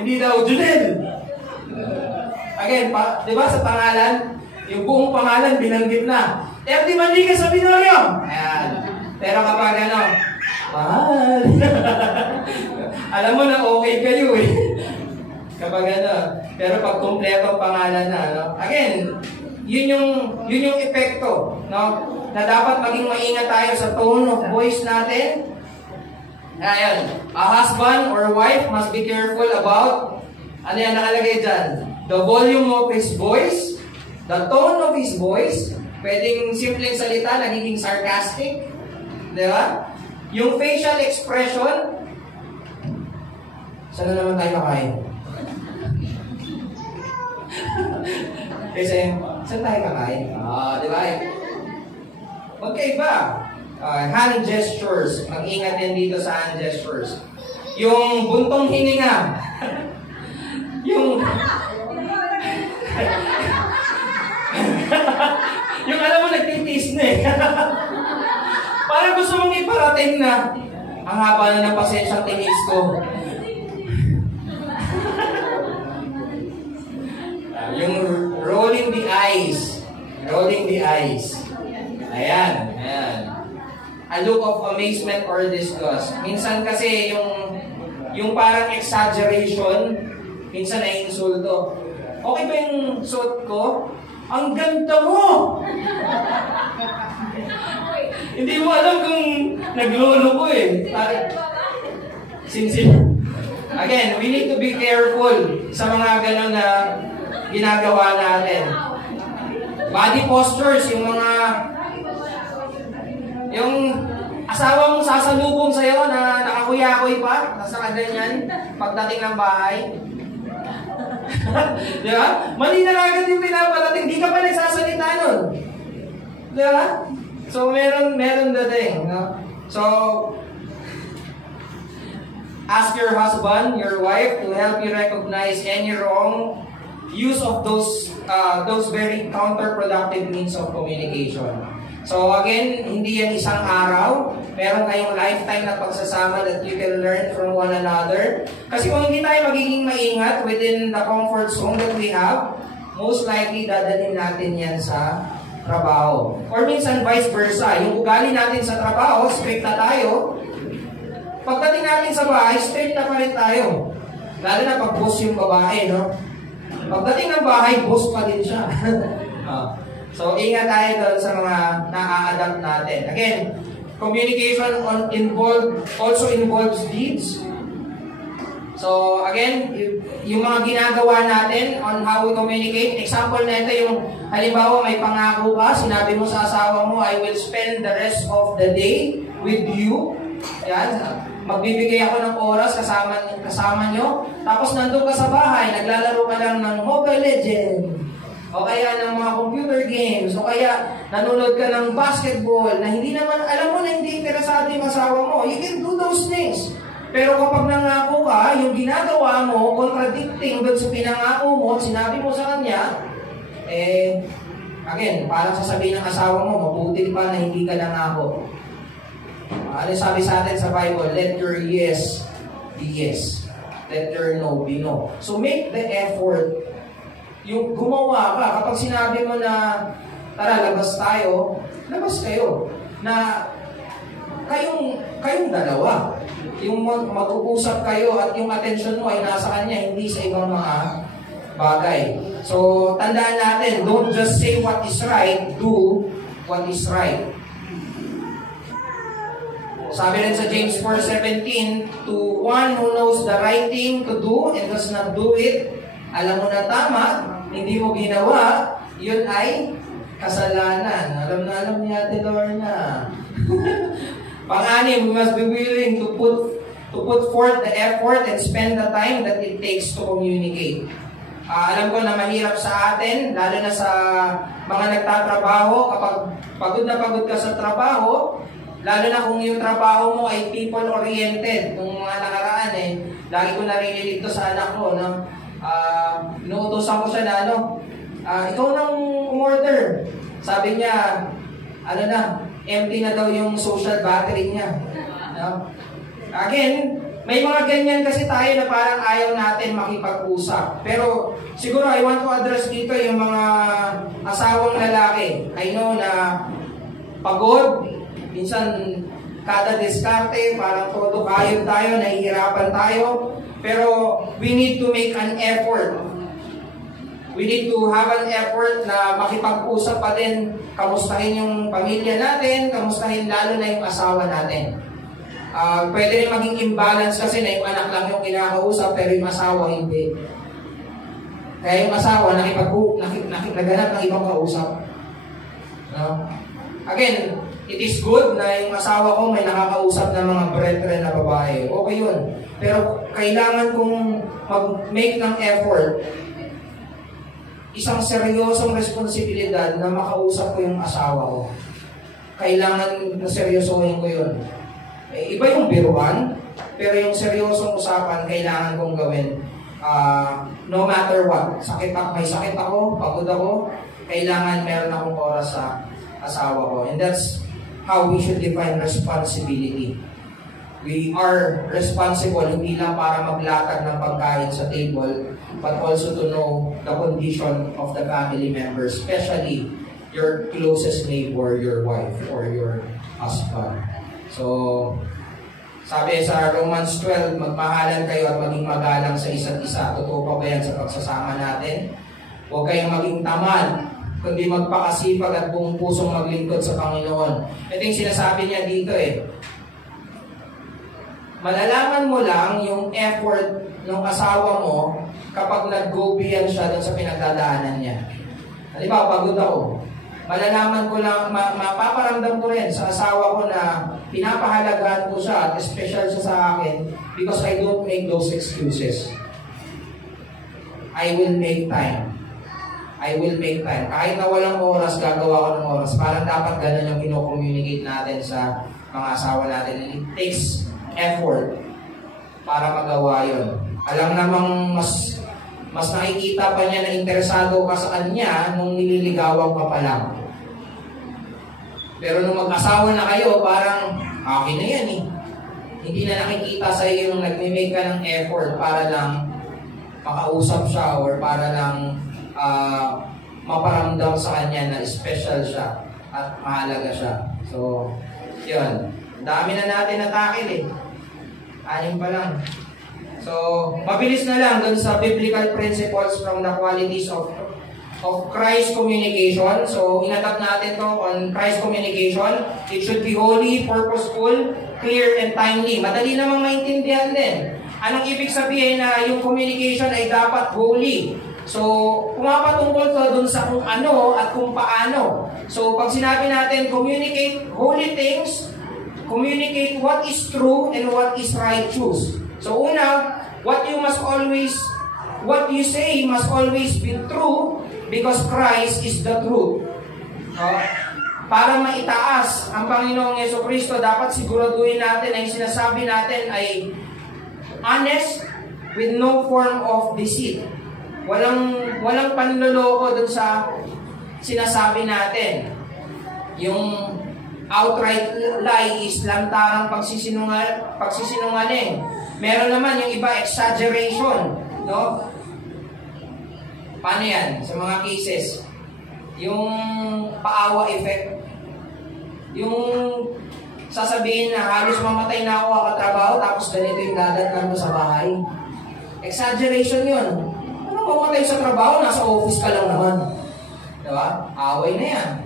Hindi daw, Junel. Again, di ba sa pangalan, yung buong pangalan binanggit na. Erdi Manliga sa Binorio. Ayan. Pero kapag mahal. Alam mo na okay kayo eh. Kapag pero pag kumpleto pangalan na, Again, yun yung epekto, na dapat maging maingat tayo sa tone of voice natin. Ayan, a husband or wife must be careful about, ano yan nakalagay dyan? The volume of his voice, the tone of his voice, pwedeng simpleng salita, nagiging sarcastic, di ba? Yung facial expression, saan na naman tayo kakain? Kasi, saan tayo kakain? Di ba? Magkaiba. Hand gestures. Mag-ingat din dito sa hand gestures. Yung buntong hininga. yung alam mo, nagtitis na eh. Parang gusto mong iparating na ang haba na ng pasensyang tinis ko. Yung eyes. Rolling the eyes. Ayan. Ayan. A look of amazement or disgust. Minsan kasi yung parang exaggeration, minsan ay insulto. Okay ba yung suot ko? Ang ganda mo! Hindi mo alam kung naglolo ko eh. Again, we need to be careful sa mga ganon na ginagawa natin. Body postures, yung asawa mong sasalubong sa'yo na nakakuya-kuy pa, nasa kaganyan, pagdating ng bahay. Di ba? Mali na agad yung pinaparating, di ka pa nagsasalita nun. Di ba? So, meron dating. No? So, ask your husband, your wife, to help you recognize any wrong use of those very counterproductive means of communication. So again, hindi yan isang araw. Meron kayong lifetime na pagsasama that you can learn from one another. Kasi kung hindi tayo magiging maingat within the comfort zone that we have, most likely dadalhin natin yan sa trabaho. Or minsan vice versa. Yung ugali natin sa trabaho, strict na tayo. Pagdating natin sa bahay, strict na pa rin tayo. Lalo na pag boss yung babae, no? Pagdating ng bahay, boss pa din siya. So, ingat tayo doon sa mga na-a-adapt natin. Again, communication also involves deeds. So, again, yung mga ginagawa natin on how we communicate. Example na ito, yung halimbawa may pangako ka, sinabi mo sa asawa mo, I will spend the rest of the day with you. Yan, magbibigay ako ng oras kasama nyo. Tapos nandun ka sa bahay, naglalaro ka lang ng Mobile Legends. O kaya ng mga computer games, o kaya nanonood ka ng basketball na hindi naman, alam mo na hindi interesado yung asawa mo. You can do those things. Pero kapag nangako ka, yung ginagawa mo, contradicting doon sa pinangako mo, sinabi mo sa kanya, again, parang sasabihin ng asawa mo, mabuti pa na hindi ka nangako. Ano sabi sa atin sa Bible? Let your yes be yes. Let your no be no. So make the effort. Yung gumawa ka, kapag sinabi mo na tara, labas tayo, labas kayo. Na kayong dalawa. Yung mag-uusap kayo at yung attention mo ay nasa kanya, hindi sa ibang mga bagay. So, tandaan natin, don't just say what is right, do what is right. Sabi rin sa James 4:17, to one who knows the right thing to do and does not do it, alam mo na tama, hindi mo ginawa, yun ay kasalanan. Alam niya Ate Lorna. Pang-anim, we must be willing to put forth the effort and spend the time that it takes to communicate. Alam ko na mahirap sa atin, lalo na sa mga nagtatrabaho, kapag pagod na pagod ka sa trabaho, lalo na kung yung trabaho mo ay people-oriented. Kung mga nakaraan lagi ko naririnig to sa anak ko, no? Inuutosan ko siya na ikaw nang umorder. Sabi niya, empty na daw yung social battery niya. No? Again, may mga ganyan kasi tayo na parang ayaw natin makipag-usap. Pero siguro I want to address dito yung mga asawang lalaki. I know na pagod, minsan kada diskarte, parang todo kayod tayo, nahihirapan tayo. Pero we need to make an effort. We need to have an effort na makipag-usap pa din, kamustahin yung pamilya natin, kamustahin lalo na yung asawa natin. Pwede rin maging imbalance kasi na yung anak lang yung kinakausap pero yung asawa hindi. Kaya yung asawa naghanap ng ibang kausap. No? Again, it is good na yung asawa ko may nakakausap ng mga brethren na babae. Okay yun. Pero kailangan kong mag-make ng effort, isang seryosong responsibilidad na makausap ko yung asawa ko. Kailangan na seryosohin ko yun. Iba yung biruan, pero yung seryosong usapan, kailangan kong gawin. No matter what. May sakit ako, pagod ako, kailangan meron akong oras sa asawa ko. And that's how we should define responsibility. We are responsible hindi lang para maglatag ng pagkain sa table, but also to know the condition of the family members, especially your closest neighbor, your wife, or your husband. So, sabi sa Romans 12, magmahalan kayo at maging magalang sa isa't isa. Totoo pa ba yan sa pagsasama natin? Huwag kayong maging tamad, kundi magpakasipag at buong pusong maglingkod sa Panginoon. Ito yung sinasabi niya dito Malalaman mo lang yung effort ng asawa mo kapag nag-go beyond siya dun sa pinagdadaanan niya. Halimbawa, pagod ako. Malalaman ko lang, mapaparamdam ko rin sa asawa ko na pinapahalagahan ko siya at special siya sa akin because I don't make those excuses. I will make time. I will make time. Kahit na walang oras, gagawa ko ng oras. Parang dapat ganun yung kino-communicate natin sa mga asawa natin. It takes effort para magawa yun. Alam namang mas nakikita pa niya na interesado ka sa kanya nung nililigawan ka pa lang. Pero nung mag-asawa na kayo, parang okay na yan Hindi na nakikita sa iyo yung nagme-make ka ng effort para lang makausap siya or para lang maparamdam sa kanya na special siya at mahalaga siya. So, yun. Dami na natin natakil 6 pa lang. So, mabilis na lang dun sa biblical principles from the qualities of Christ communication. So, inatap natin to on Christ communication. It should be holy, purposeful, clear, and timely. Madali namang maintindihan din. Anong ibig sabihin na yung communication ay dapat holy? So, pumapatungkol to dun sa kung ano at kung paano. So, pag sinabi natin, communicate holy things, communicate what is true and what is righteous. So, una, what you say must always be true because Christ is the truth. Para maitaas ang Panginoong Jesucristo, dapat siguraduhin natin na yung sinasabi natin ay honest with no form of deceit. Walang panloloko dun sa sinasabi natin. Yung outright lie is lantarang pagsisinungaling. Meron naman yung iba exaggeration, no? Paano yan? Sa mga cases, yung paawa effect. Yung sasabihin na halos mamatay na ako katrabaho tapos ganito yung dadatnan mo sa bahay. Exaggeration yun. Ano mamatay sa trabaho? Nasa office ka lang naman. Diba? Away na yan.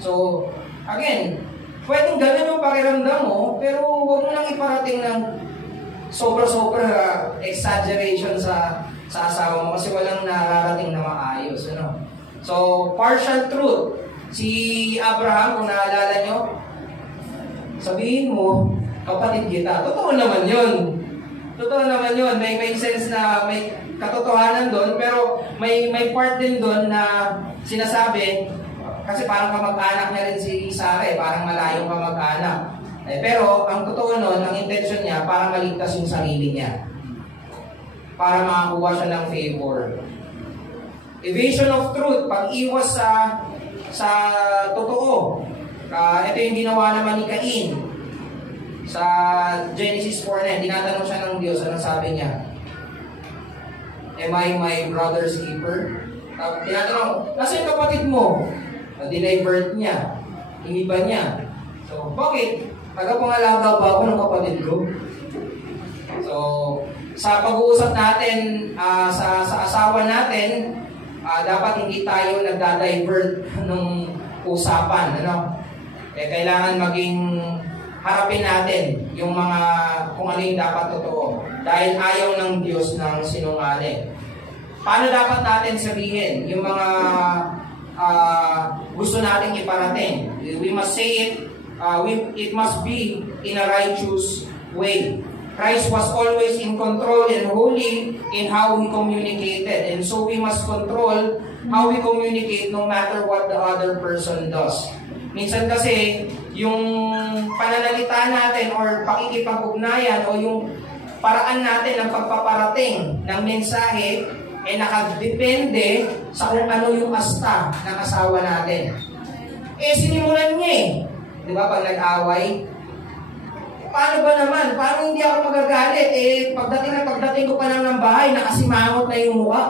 So, again, pwedeng ganun yung pakiramdam mo, pero huwag mo nang iparating ng sobra-sobra exaggeration sa asawa mo kasi walang nararating na maayos. Ano? So, partial truth. Si Abraham, kung naalala nyo, sabihin mo, kapatid kita. Totoo naman yun. Totoo naman yun. May sense na may katotohanan doon, pero may part din doon na sinasabi, kasi parang kamag-anak niya rin si Sarah, parang malayong kamag-anak. Pero ang totoo nun, ang intention niya, para maligtas yung sarili niya. Para makakuha siya ng favor. Evasion of truth, pag-iwas sa totoo. Ito yung ginawa naman ni Cain. Sa Genesis 4:9, tinatanong siya ng Diyos, anong sabi niya? Am I my brother's keeper? Tinatanong, nasa yung kapatid mo? Dinivert niya. Iniba niya. So, bakit? Tagapangalaga ba ako ng kapatid ko? So, sa pag-uusap natin sa asawa natin, dapat hindi tayo nagda-divert ng usapan. Ano? Kailangan maging harapin natin yung mga kung ano yung dapat totoo. Dahil ayaw ng Diyos ng sinungaling. Paano dapat natin sabihin yung mga gusto nating iparating? We must say it. It must be in a righteous way. Christ was always in control and holy in how He communicated. And so we must control how we communicate no matter what the other person does. Minsan kasi, yung pananalita natin or pakikipag-ugnayan o yung paraan natin ng pagpaparating ng mensahe ay nakadepende sa kung ano yung asta ng asawa natin. Sinimulan niya Di ba, pag nag-away, paano ba naman? Paano hindi ako magagalit? Pagdating ko pa lang ng bahay, nakasimangot na yung mukha.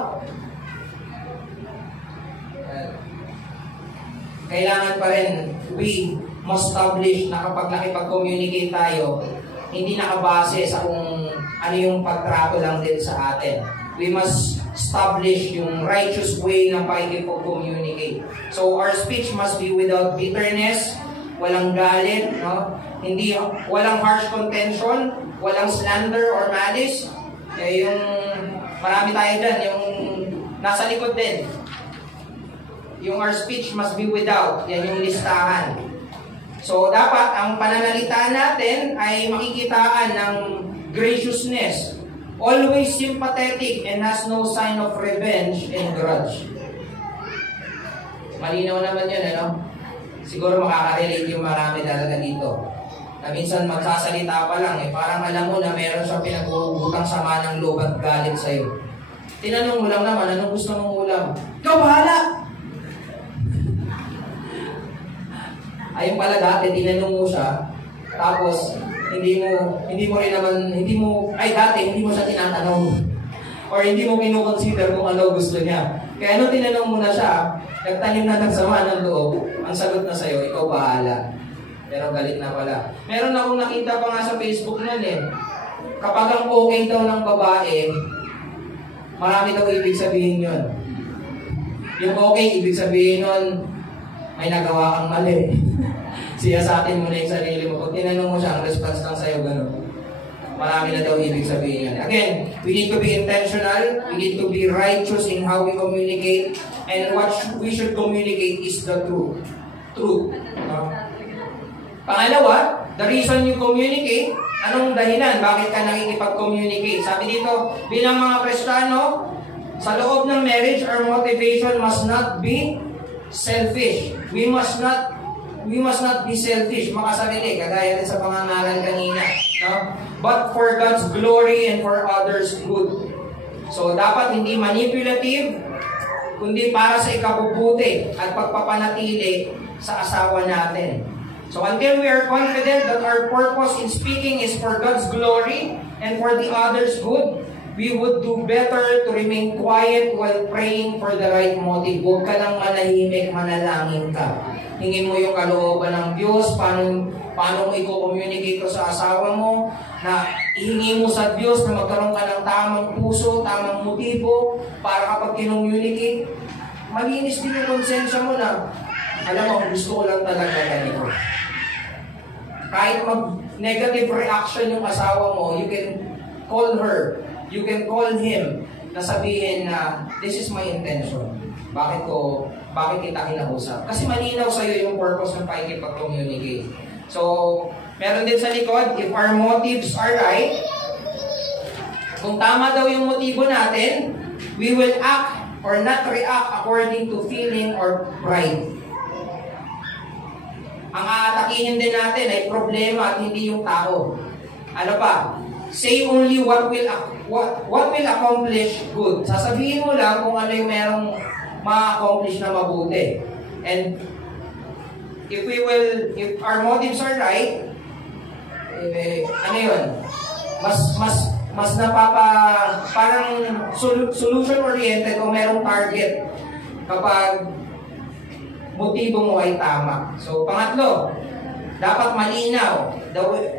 Kailangan pa rin, we must establish na kapag nakipag-communicate tayo, hindi nakabase sa kung ano yung pagtrato lang din sa atin. We must establish yung righteous way ng pakikipag-communicate. So our speech must be without bitterness, walang galit, no? Walang harsh contention, walang slander or malice. Yung marami tayo dyan, yung nasa likod din. Yung our speech must be without, yan yung listahan. So dapat ang pananalita natin ay makikitaan ng graciousness, always sympathetic and has no sign of revenge and grudge. Malinaw naman yun, ano? Siguro makaka-relate yung marami talaga dito. Na minsan magsasalita pa lang, parang alam mo na meron siyang pinag-uutang sama ng loob at galit sa'yo. Tinanong mo lang naman, anong gusto mong ulam? Ikaw bahala! Ayun pala dati, tinanong mo siya, tapos hindi mo siya tinatanong. Or hindi mo kinukonsider kung ano gusto niya. Kaya nung tinanong mo na siya, nagtanim na ng sama ng loob, ang sagot na sa'yo, ikaw bahala. Pero galit na pala. Meron akong nakita pa nga sa Facebook nun kapag ang okay daw ng babae, marami daw ibig sabihin yun. Yung okay, ibig sabihin nun, may nagawa kang mali. Siyasatin mo na yung sarili mo. Pag tinanong mo siya, ang response lang sa'yo, gano'n. Marami na daw ibig sabihin yan. Again, we need to be intentional. We need to be righteous in how we communicate. And what we should communicate is the truth. Pangalawa, the reason you communicate, anong dahilan? Bakit ka nakikipag-communicate? Sabi dito, bilang mga Kristiyano, sa loob ng marriage, our motivation must not be selfish. We must not be selfish, makasarili, kagaya din sa pangangalan kanina, no? But for God's glory and for others' good. So, dapat hindi manipulative, kundi para sa ikabubuti at pagpapanatili sa asawa natin. So, until we are confident that our purpose in speaking is for God's glory and for the others' good, we would do better to remain quiet while praying for the right motive. Huwag ka lang manahimik, manalangin ka. Hingin mo yung kalooban ng Diyos, paano mo i-communicate sa asawa mo, na ihingi mo sa Diyos na magkaroon ka ng tamang puso, tamang motibo, para kapag kinummunicate, malinis din yung konsensya mo na, alam mo, gusto ko lang talaga ganito. Kahit mag-negative reaction yung asawa mo, you can call her, you can call him, na sabihin na, this is my intention. Bakit kita kinausap? Kasi malinaw sa'yo yung purpose ng pakikipag-communicate. So, meron din sa likod, if our motives are right, kung tama daw yung motibo natin, we will act or not react according to feeling or pride. Ang aatakihin din natin ay problema at hindi yung tao. Ano pa? Say only what will accomplish good. Sasabihin mo lang kung ano yung merong ma-accomplish na mabuti. And if our motives are right, ano yun? Mas parang solution oriented o merong target kapag motibo mo ay tama. So, pangatlo, dapat malinaw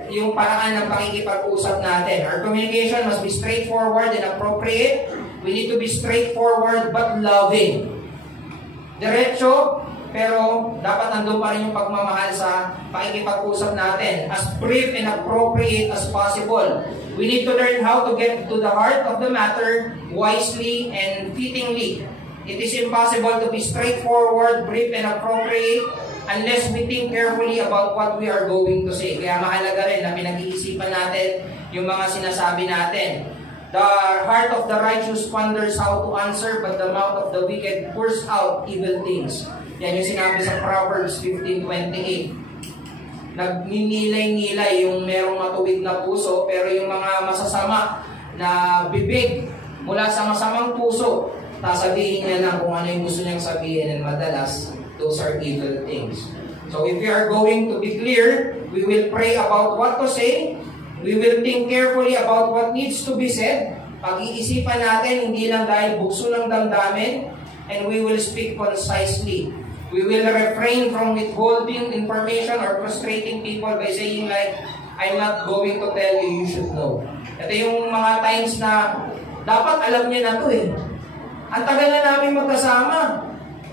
yung paraan ng pakikipag-usap natin. Our communication must be straightforward and appropriate. We need to be straightforward but loving. Diretso, pero dapat nandun pa rin yung pagmamahal sa pakikipag-usap natin. As brief and appropriate as possible. We need to learn how to get to the heart of the matter wisely and fittingly. It is impossible to be straightforward, brief, and appropriate unless we think carefully about what we are going to say. Kaya mahalaga rin na pinag-iisipan natin yung mga sinasabi natin. The heart of the righteous ponders how to answer, but the mouth of the wicked pours out evil things. Yan yung sinabi sa Proverbs 15:28. Nagninilay-nilay yung merong matuwid na puso, pero yung mga masasama na bibig mula sa masamang puso, sasabihin niya lang kung ano yung gusto niyang sabihin, and madalas, those are evil things. So if we are going to be clear, we will pray about what to say. We will think carefully about what needs to be said. Pag-iisipan natin, hindi lang dahil bukso ng damdamin. And we will speak concisely. We will refrain from withholding information or frustrating people by saying like, I'm not going to tell you, you should know. Ito yung mga times na dapat alam niya na to eh. Ang tagal na namin magkasama.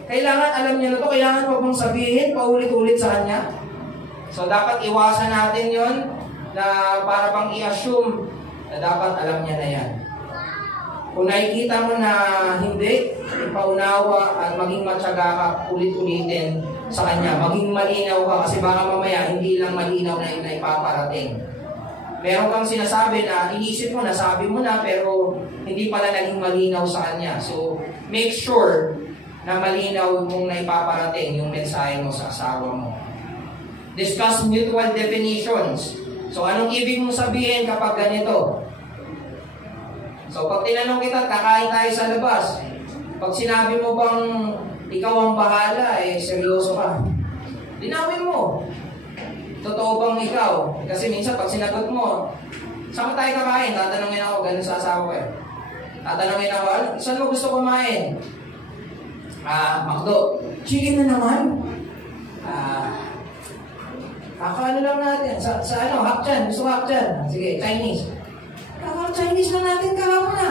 Kailangan alam niya na to, kailangan pa bang sabihin, paulit-ulit sa kanya. So dapat iwasan natin yon na para bang i-assume na dapat alam niya na yan. Kung nakikita mo na hindi, ipaunawa at maging matyaga ka, ulit-ulitin sa kanya. Maging malinaw ka kasi baka mamaya hindi lang malinaw na ipaparating. Meron kang sinasabi na inisip mo, nasabi mo na pero hindi pala naging malinaw sa kanya. So make sure na malinaw mong naipaparating yung mensahe mo sa asawa mo. Discuss mutual definitions. So anong ibig mong sabihin kapag ganito? So, pag tinanong kita, kakain tayo sa labas. Pag sinabi mo bang ikaw ang bahala, seryoso ka. Linawin mo. Totoo bang ikaw? Kasi minsan, pag sinagot mo, saan tayo kakain? Tatanungin ako, ganun sa asawa ko eh. Tatanungin ako, saan mo gusto kumain? McDo. Chicken na naman? Kakaano lang natin. Sa Hapchan. Gusto ko Hapchan. Sige, Chinese. Chinese na natin kahapon na.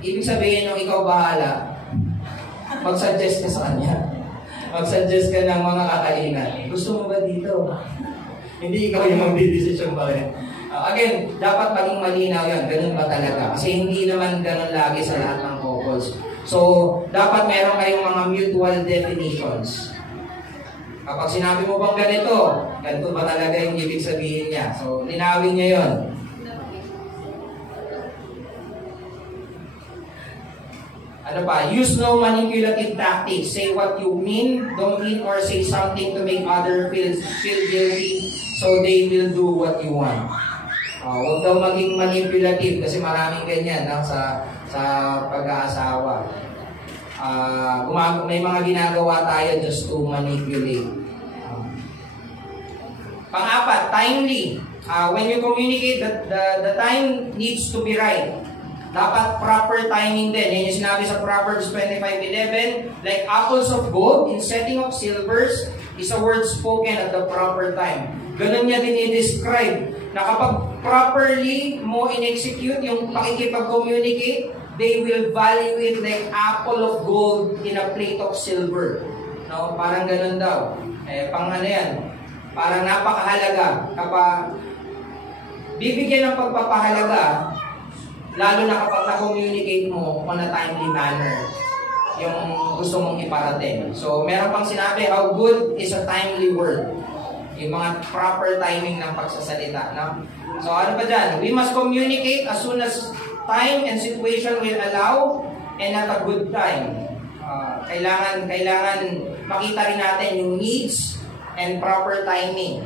Ibig sabihin nung ikaw bahala, mag-suggest ka sa kanya. Mag-suggest ka ng mga kakainan. Gusto mo ba dito? Hindi ikaw yung mag-decision ba rin. Again, dapat maging malinaw yun. Ganun ba talaga? Kasi hindi naman ganun lagi sa lahat ng couples. So, dapat meron kayong mga mutual definitions. Kapag sinabi mo bang ganito ba talaga yung ibig sabihin niya? So, linawin niya yun. Ano pa? Use no manipulative tactics. Say what you mean, don't mean, or say something to make others feel guilty so they will do what you want. Huwag daw maging manipulative kasi maraming ganyan sa pag-aasawa. May mga ginagawa tayo just to manipulate. Pang-apat, timely. When you communicate, the time needs to be right. Dapat proper timing din. Yan yung sinabi sa Proverbs 25:11. Like apples of gold in setting of silvers is a word spoken at the proper time. Ganun niya din i-describe na kapag properly mo in-execute yung pakikipag-communicate, they will value it like apple of gold in a plate of silver. No? Parang ganun daw. Pang ano yan? Parang napakahalaga. Kapag bibigyan ng pagpapahalaga, lalo na kapag na-communicate mo on a timely manner yung gusto mong iparating. So, meron pang sinabi, how good is a timely word. Yung mga proper timing ng pagsasalita. No? So, ano pa dyan? We must communicate as soon as time and situation will allow and at a good time. Kailangan makita rin natin yung needs and proper timing.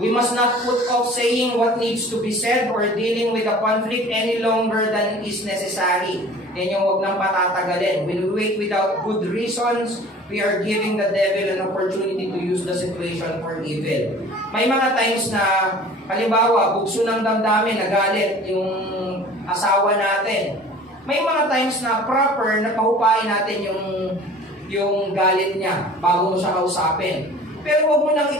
We must not put off saying what needs to be said or dealing with a conflict any longer than is necessary. Yan yung huwag nang patatagalin. When we wait without good reasons, we are giving the devil an opportunity to use the situation for evil. May mga times na, halimbawa, bugso ng damdamin, nagalit yung asawa natin. May mga times na proper na pahupain natin yung galit niya bago mo siya kausapin. Pero huwag mo nang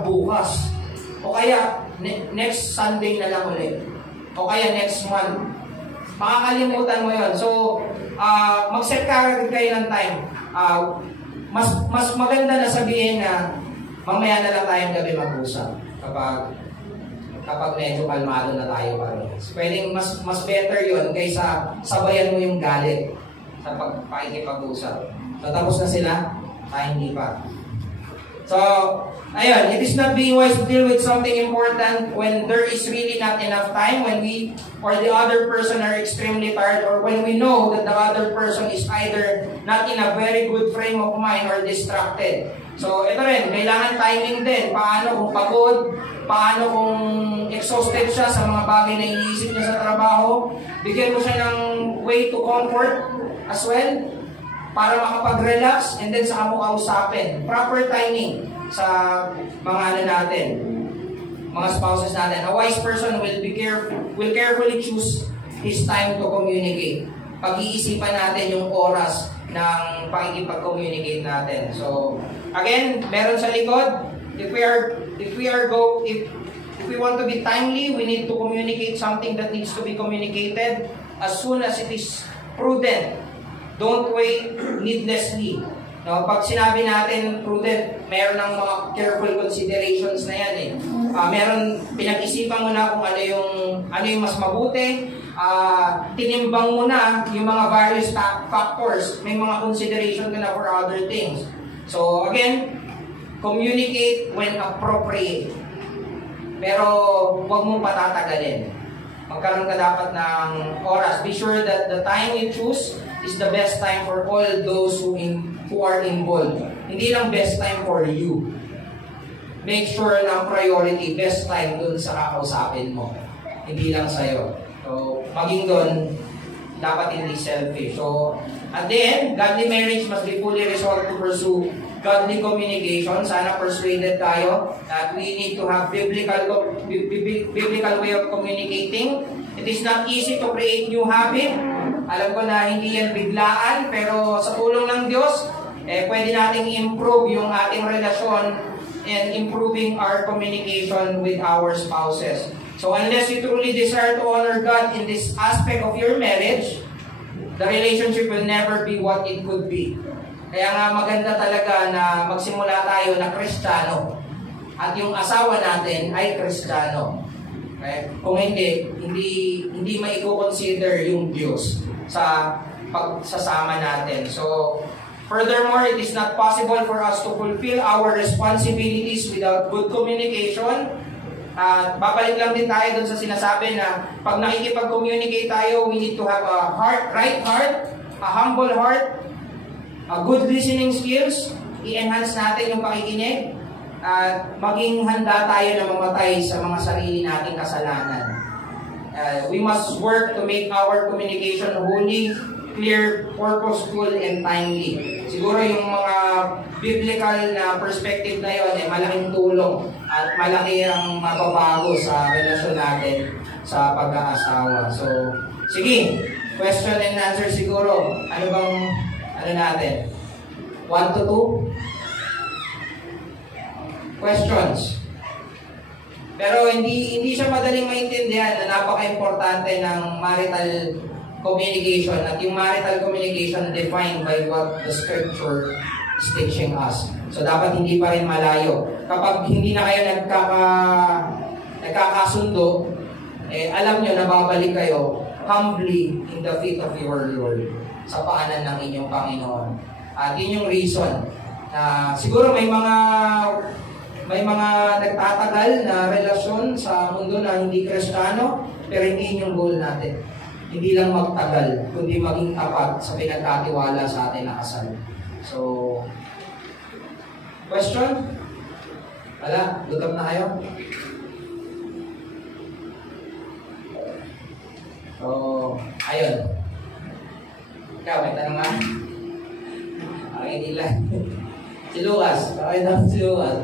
bukas. O kaya, next Sunday na lang ulit. O kaya next month. Makakalimutan mo yun. So, mag-set ka kayo ng time. Mas maganda na sabihin na mamaya na lang tayong gabi mag-usap. Kapag medyo kalmado na tayo parehas. Pwedeng mas better yun kaysa sabayan mo yung galit sa pakikipag-usap. So, tapos na sila? Hindi pa. So, ayun, it is not being wise to deal with something important when there is really not enough time, when we or the other person are extremely tired, or when we know that the other person is either not in a very good frame of mind or distracted. So, ito rin, kailangan timing din. Paano kung pagod, paano kung exhausted siya sa mga bagay na iniisip niya sa trabaho. Bigyan mo siya ng way to comfort as well. para makapag-relax and then saka mo kausapin. Proper timing sa mga ano natin, mga spouses natin. A wise person will carefully choose his time to communicate. Pag-iisipan natin yung oras ng pakikipag-communicate natin. So, again, meron sa likod, if we want to be timely, we need to communicate something that needs to be communicated as soon as it is prudent. Don't wait needlessly. No, pag sinabi natin prudent, meron ng mga careful considerations na yan eh. Meron, pinag-isipan mo na kung ano yung mas mabuti, tinimbang mo na yung mga various factors, may mga consideration ka na for other things. So again, communicate when appropriate. Pero huwag mong patatagalin. Magkaroon ka dapat ng oras. Be sure that the time you choose is the best time for all those who are involved. Hindi lang best time for you. Make sure na priority, best time dun sa kakausapin mo. Hindi lang sa'yo. So, maging dun, dapat hindi selfish. So, at the end, godly marriage must be fully resolved to pursue godly communication. Sana persuaded tayo that we need to have biblical way of communicating. It is not easy to create new habit. Alam ko na hindi yan biglaan, pero sa tulong ng Diyos, pwede nating improve yung ating relasyon and improving our communication with our spouses. So unless you truly desire to honor God in this aspect of your marriage, the relationship will never be what it could be. Kaya nga maganda talaga na magsimula tayo na Kristiyano at yung asawa natin ay Kristiyano. Okay? Kung hindi mai-consider yung Diyos sa pagsasama natin. So, furthermore, it is not possible for us to fulfill our responsibilities without good communication. Babalik lang din tayo dun sa sinasabi na pag nakikipag-communicate tayo, we need to have a right heart, a humble heart, a good listening skills, i-enhance natin yung pakikinig, at maging handa tayo na mamatay sa mga sarili nating kasalanan. We must work to make our communication holy, clear, purposeful, and timely. Siguro yung mga biblical na perspective na yun ay malaking tulong at malaki ang mababago sa relasyon natin sa pag-aasawa. So, sige, question and answer siguro. Ano bang, natin? 1 to 2? Questions? Pero hindi siya madaling maintindihan na napaka-importante ng marital communication at yung marital communication defined by what the scripture is teaching us. So dapat hindi pa rin malayo. Kapag hindi na kayo nagkakasundo, alam nyo na babalik kayo humbly in the feet of your Lord sa paanan ng inyong Panginoon. At yun yung reason na siguro may mga nagtatagal na relasyon sa mundo na hindi Kristiyano, pero hindi yung goal natin. Hindi lang magtagal, kundi maging tapat sa pinagkatiwala sa atin na kasal. So, question? Wala? Gutom na kayo? So, ayun. Ikaw, may tanong nga? Okay, hindi lang. Si Lucas. Okay na si Lucas.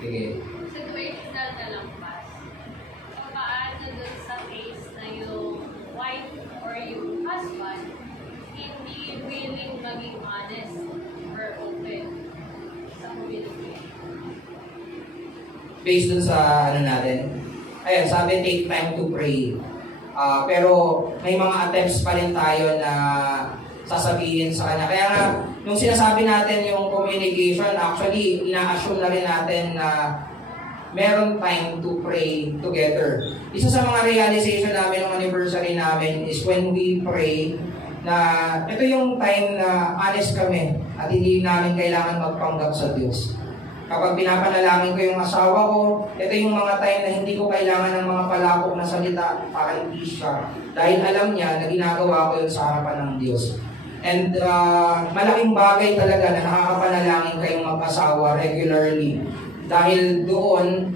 Sige. Situational na lang pa. So, paano dun sa case na yung wife or yung husband hindi willing maging honest or open sa communication? Based dun sa natin. Ayun, sabi take time to pray. Pero may mga attempts pa rin tayo na sasabihin sa kanya. Kaya nga, nung sinasabi natin yung communication, actually, ina-assume na rin natin na meron time to pray together. Isa sa mga realization namin ng anniversary namin is when we pray na ito yung time na honest kami at hindi namin kailangan magpanggap sa Diyos. Kapag pinapanalangin ko yung asawa ko, ito yung mga time na hindi ko kailangan ng mga palakok na salita para hindi siya. Dahil alam niya na ginagawa ko yun sa harapan ng Diyos. And malaking bagay talaga na nakakapanalangin kayong mag-asawa regularly. Dahil doon,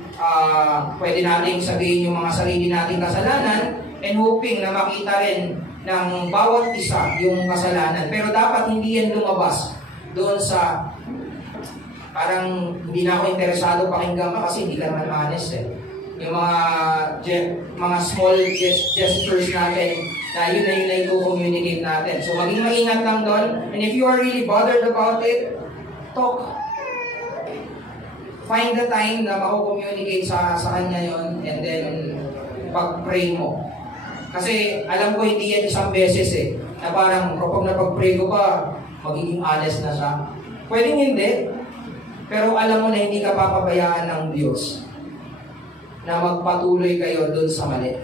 pwede natin sabihin yung mga sarili nating kasalanan and hoping na makita rin ng bawat isa yung kasalanan. Pero dapat hindi yan lumabas doon sa parang hindi na ako interesado pakinggan ka kasi hindi ka naman honest eh. Yung mga small gestures natin na yun na yun na i-communicate natin. So maging maingat lang doon. And if you are really bothered about it, talk. Find the time na mako-communicate sa kanya yon, and then pag-pray mo. Kasi alam ko hindi yan isang beses eh. Na parang kapag napag-pray ko pa, magiging honest na siya. Pwedeng hindi. Pero alam mo na hindi ka papabayaan ng Diyos na magpatuloy kayo doon sa mali.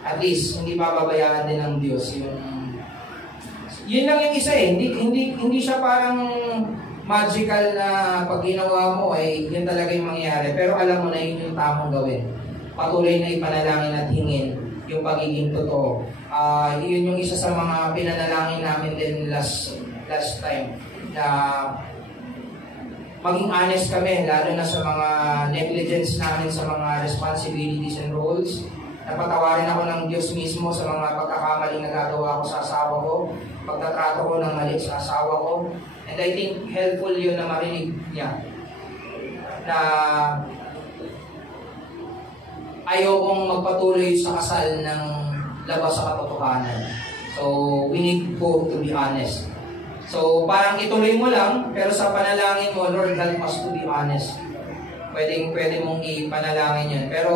At least, hindi papabayaan din ng Diyos yun lang yung isa eh. Hindi siya parang magical na pag ginawa mo ay yun talaga yung mangyayari. Pero alam mo na yun yung tamang gawin. Patuloy na ipanalangin at hingin yung pagiging totoo. Yun yung isa sa mga pinanalangin namin din last time na maging honest kami, lalo na sa mga negligence namin sa mga responsibilities and roles. Napatawarin ako ng Diyos mismo sa mga pagkakamaling nagagawa ko sa asawa ko, pagtatrato ko ng mali sa asawa ko. And I think helpful yun na marinig niya na ayokong magpatuloy sa kasal ng labas sa katotohanan. So, we need both to be honest. So, parang ituloy mo lang, pero sa panalangin mo, Lord, help us to be honest. Pwede mong ipanalangin yun. Pero,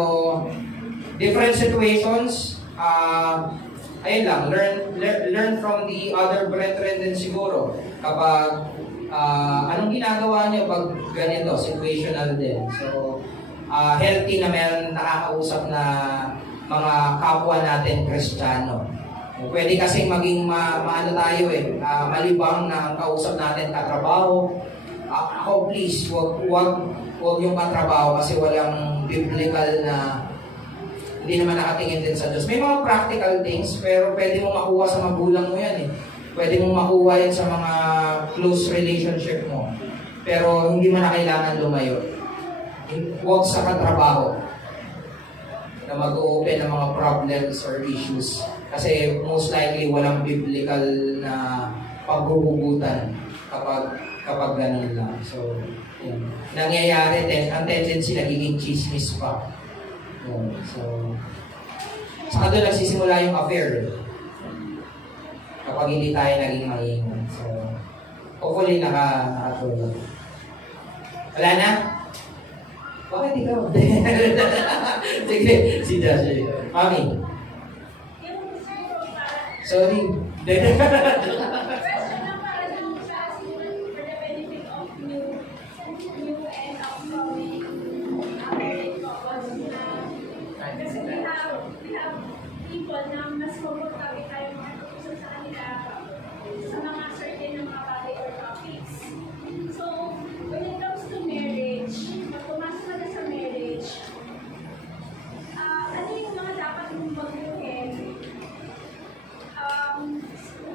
different situations, ayun lang, learn from the other brethren din siguro. Kapag, anong ginagawa niyo pag ganito, situational din. So, healthy na meron nakakausap na mga kapwa natin Kristiyano. Pwede kasing maging maano tayo eh, malibang na ang kausap natin katrabaho. Ako please, wag yung katrabaho kasi walang biblical na hindi naman nakatingin din sa Diyos. May mga practical things, pero pwede mong makuha sa magulang mo yan eh. Pwede mong makuha yan sa mga close relationship mo. Pero hindi mo na kailangan lumayo. Huwag sa katrabaho na mag-open ng mga problems or issues. Kasi most likely walang biblical na paghuhugutan kapag ganun lang. So, yun. Nangyayari din, ang tendency nagiging chismis pa. Yun. So, saka doon nagsisimula yung affair. Kapag hindi tayo naging maingat. So, hopefully nakatulog. Wala na? Bakit ikaw? Sige, si Josh. Mami. Sorry. Question lang para dun sa for the benefit of new and upcoming couples na kasi we have people na mas komportable tayo makapag-usap sa kanila sa mga certain na mga bagay or topics. So, when it comes to marriage, pag pumasok ka na sa marriage, ano yung mga dapat mong baguhin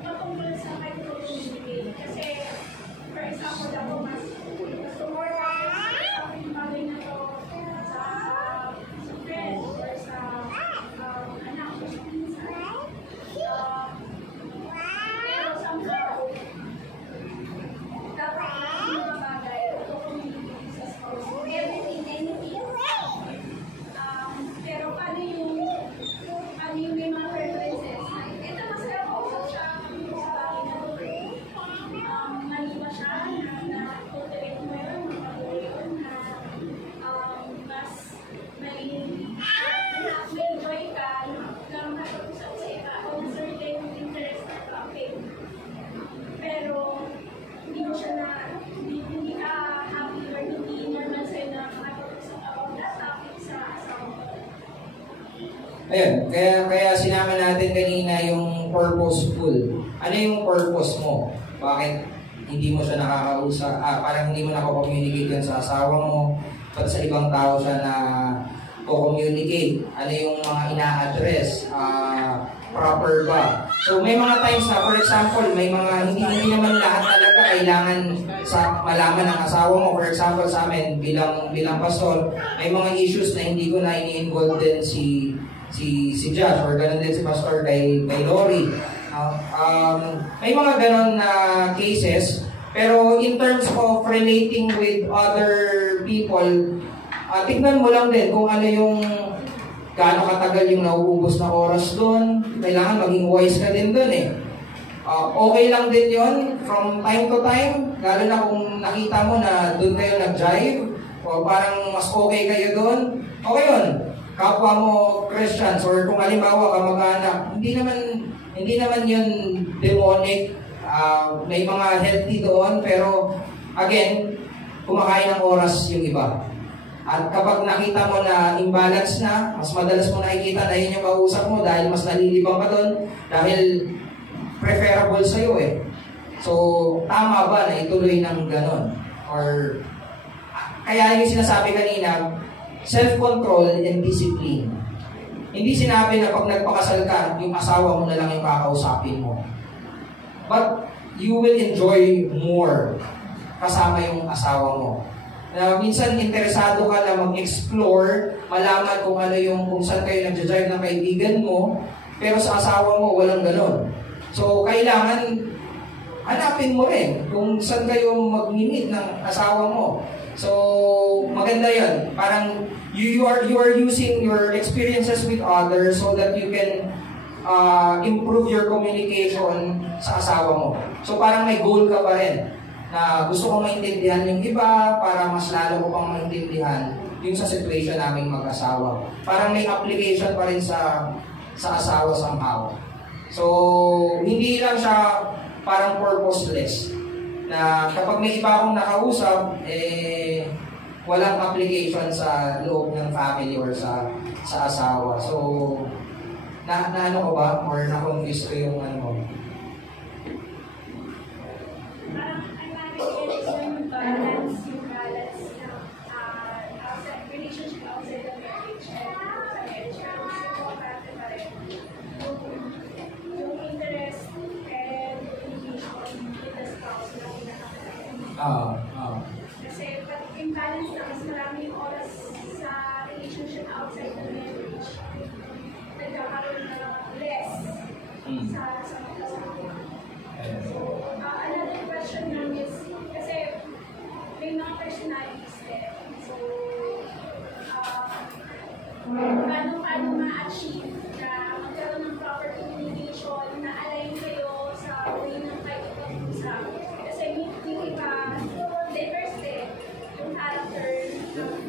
patungkol sa micro-communicate? Kasi, for example, ako mas tumorta sa bagay na to sa friend or sa anak ko sa minsan. Pero somehow, dapat yung mga bagay ito communicate sa spouse. Everything, anything. Pero paano yung may mga preferences? Ito masaya ko siya sa bagay na ito. Mali ba siya na tolerate mo yun, mapatuloy yun na mas may joy ka na makapag-usap sa iba o na certain interest na topic. Pero hindi mo siya na hindi ka happy or hindi normal sa'yo na makapag-usap about that topic sa asawa mo. Ayun, kaya sinama natin kanina yung purposeful. Ano yung purpose mo? Bakit hindi mo siya nakakausap? Parang hindi mo nakaka-communicate yan sa asawa mo, pati sa ibang tao siya na co-communicate. Ano yung mga ina-address? Proper ba? So may mga times na, for example, may mga hindi naman lahat talaga kailangan sa malaman ng asawa mo. For example, sa amin bilang pastor, may mga issues na hindi ko na ini-involve din si si Josh, or ganun din si Pastor kay Lori. May mga ganun na cases, pero in terms of relating with other people, tignan mo lang din kung ano yung gaano katagal yung nauubos na oras doon. Kailangan maging wise ka din doon eh. Okay lang din yon from time to time, lalo na kung nakita mo na doon kayo nag-jive, o parang mas okay kayo doon, okay yun. Kapwa mo Christians, or kung halimbawa kamag-anak, hindi naman yun demonic. May mga healthy doon, pero again, kumakain ng oras yung iba. At kapag nakita mo na imbalance na, mas madalas mo nakikita na yun yung kausap mo dahil mas nalilibang ka doon, dahil preferable sa'yo eh. So, tama ba na ituloy ng ganon? Or, kaya yung sinasabi kanina, self-control and discipline. Hindi sinabi na pag nagpakasal ka, yung asawa mo na lang yung kakausapin mo. But, you will enjoy more kasama yung asawa mo. Na minsan interesado ka na mag-explore, malaman kung saan kayo nag-drive ng kaibigan mo, pero sa asawa mo, walang ganon. So, kailangan hanapin mo rin kung saan kayo mag-meet ng asawa mo. So, maganda yan. Parang you are using your experiences with others so that you can improve your communication sa asawa mo. So, parang may goal ka pa rin na gusto kong maintindihan yung iba para mas lalo ko pang maintindihan yung sa situation naming mag-asawa. Parang may application pa rin sa asawa somehow. So, hindi lang siya parang purposeless na kapag may iba akong nakausap, walang application sa loob ng family or sa asawa. So, ano ko ba? Or na-confuse ko yung ano mo? Balance ng relationship outside the marriage and sa marriage. Importante pa rin yung interest and communication with the spouse na pinaka-important. Kasi pag imbalance na mas marami yung oras sa relationship outside the marriage, nagkakaroon na less sa mga kasama. So, another question lang is, kasi may mga personalities din. So, paano ma-achieve na magkaroon ng proper communication, na align kayo sa way ng kayo pag-usap? Kasi yung iba, diverse din yung character,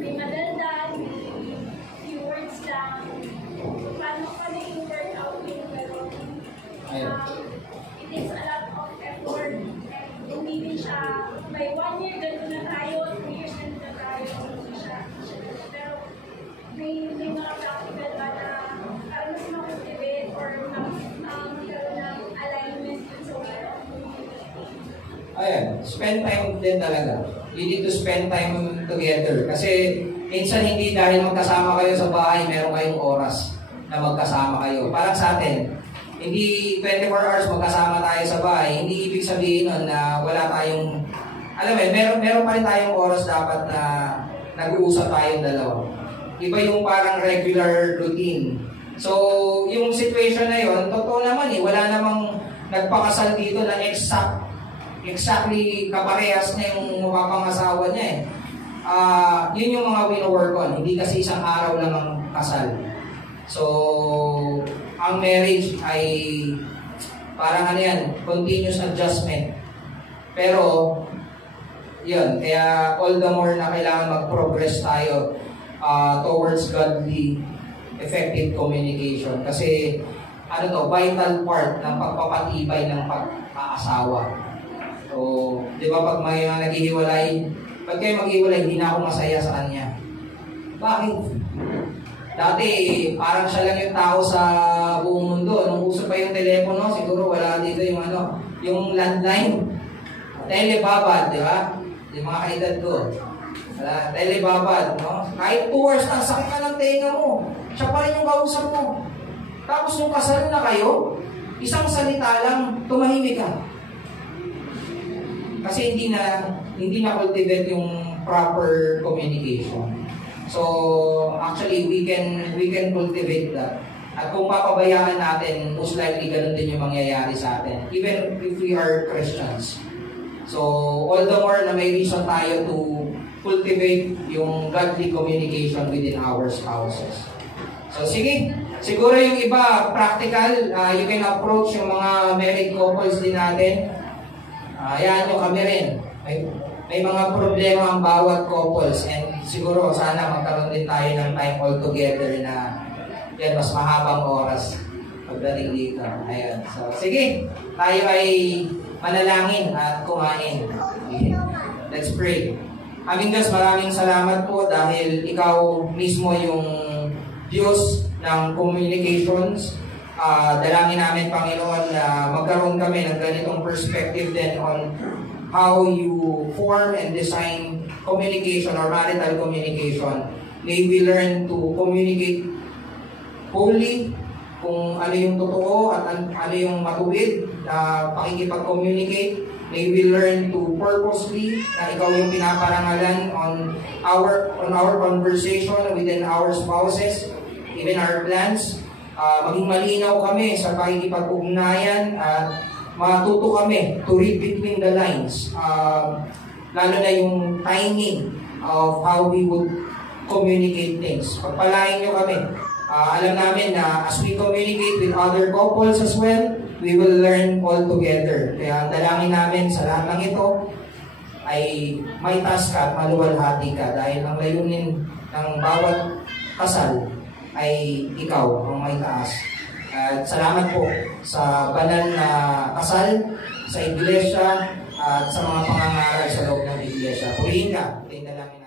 may madaldal, may few words lang. So, paano i-work out yung gano'n? It takes a lot of effort, and hindi din siya, by 1 year ganito na tayo, 2 years ganito na tayo, hindi siya. Pero may mga practical ba na para mas ma-cultivate or magkaroon ng alignment dun sa way of communicating? Ayan, spend time din talaga. You need to spend time together. Kasi minsan hindi dahil magkasama kayo sa bahay, meron kayong oras na magkasama kayo. Parang sa atin, hindi 24 hours magkasama tayo sa bahay, hindi ibig sabihin nun na wala tayong, alam mo, meron pa rin tayong oras dapat na nag-uusap tayong dalawa. Iba yung parang regular routine. So, yung situation na yun, totoo naman wala namang nagpakasal dito na exactly kaparehas na yung mapapangasawa niya Yun yung mga wino-work on, hindi kasi isang araw lang ang kasal. So, ang marriage ay parang continuous adjustment. Pero, yun, kaya all the more na kailangan mag-progress tayo towards godly, effective communication. Kasi, vital part ng pagpapatibay ng pag-aasawa. So, di ba pag may naghihiwalay, pag kayo maghihiwalay, hindi na ako masaya sa kanya. Bakit? Dati, parang siya lang yung tao sa buong mundo. Nung uso pa yung telepono, siguro wala dito yung landline. Telebabad, di ba? Yung mga kaedad ko. Telebabad, no? Kahit 2 hours na, sakit ka ng tenga mo. Siya pa rin yung kausap mo. Tapos nung kasal na kayo, isang salita lang, tumahimik ka. Kasi hindi na cultivate yung proper communication. So, actually, we can cultivate that. At kung papabayaan natin, most likely ganun din yung mangyayari sa atin. Even if we are Christians. So, all the more na may reason tayo to cultivate yung godly communication within our spouses. So, sige. Siguro yung iba, practical. You can approach yung mga married couples din natin. Ayan nyo kami rin. May mga problema ang bawat couples. And siguro, sana magkaroon din tayo ng time all together na yan, mas mahabang oras pagdating dito. Ayan. So, sige. Tayo ay manalangin at kumain. Okay. Let's pray. Aming Diyos, maraming salamat po dahil ikaw mismo yung Diyos ng communications. Dalangin namin, Panginoon, na magkaroon kami ng ganitong perspective din on how you form and design communication or marital communication. May we learn to communicate wholly, kung ano yung totoo at ano yung matuwid na pakikipag-communicate. May we learn to purposely na ikaw yung pinaparangalan on our conversation within our spouses, even our plans. Maging malinaw kami sa pakikipag-ugnayan at matuto kami to read between the lines. Lalo na yung timing of how we would communicate things. Pagpalain nyo kami. Alam namin na as we communicate with other couples as well, we will learn all together. Kaya dalangin namin sa lahat ng ito ay may task ka at maluwalhati ka dahil ang layunin ng bawat kasal ay ikaw ang may taas. At salamat po sa banal na kasal, sa iglesia, at sa mga pangangaral sa loob ng iglesia. Purihin ka. Tingnan namin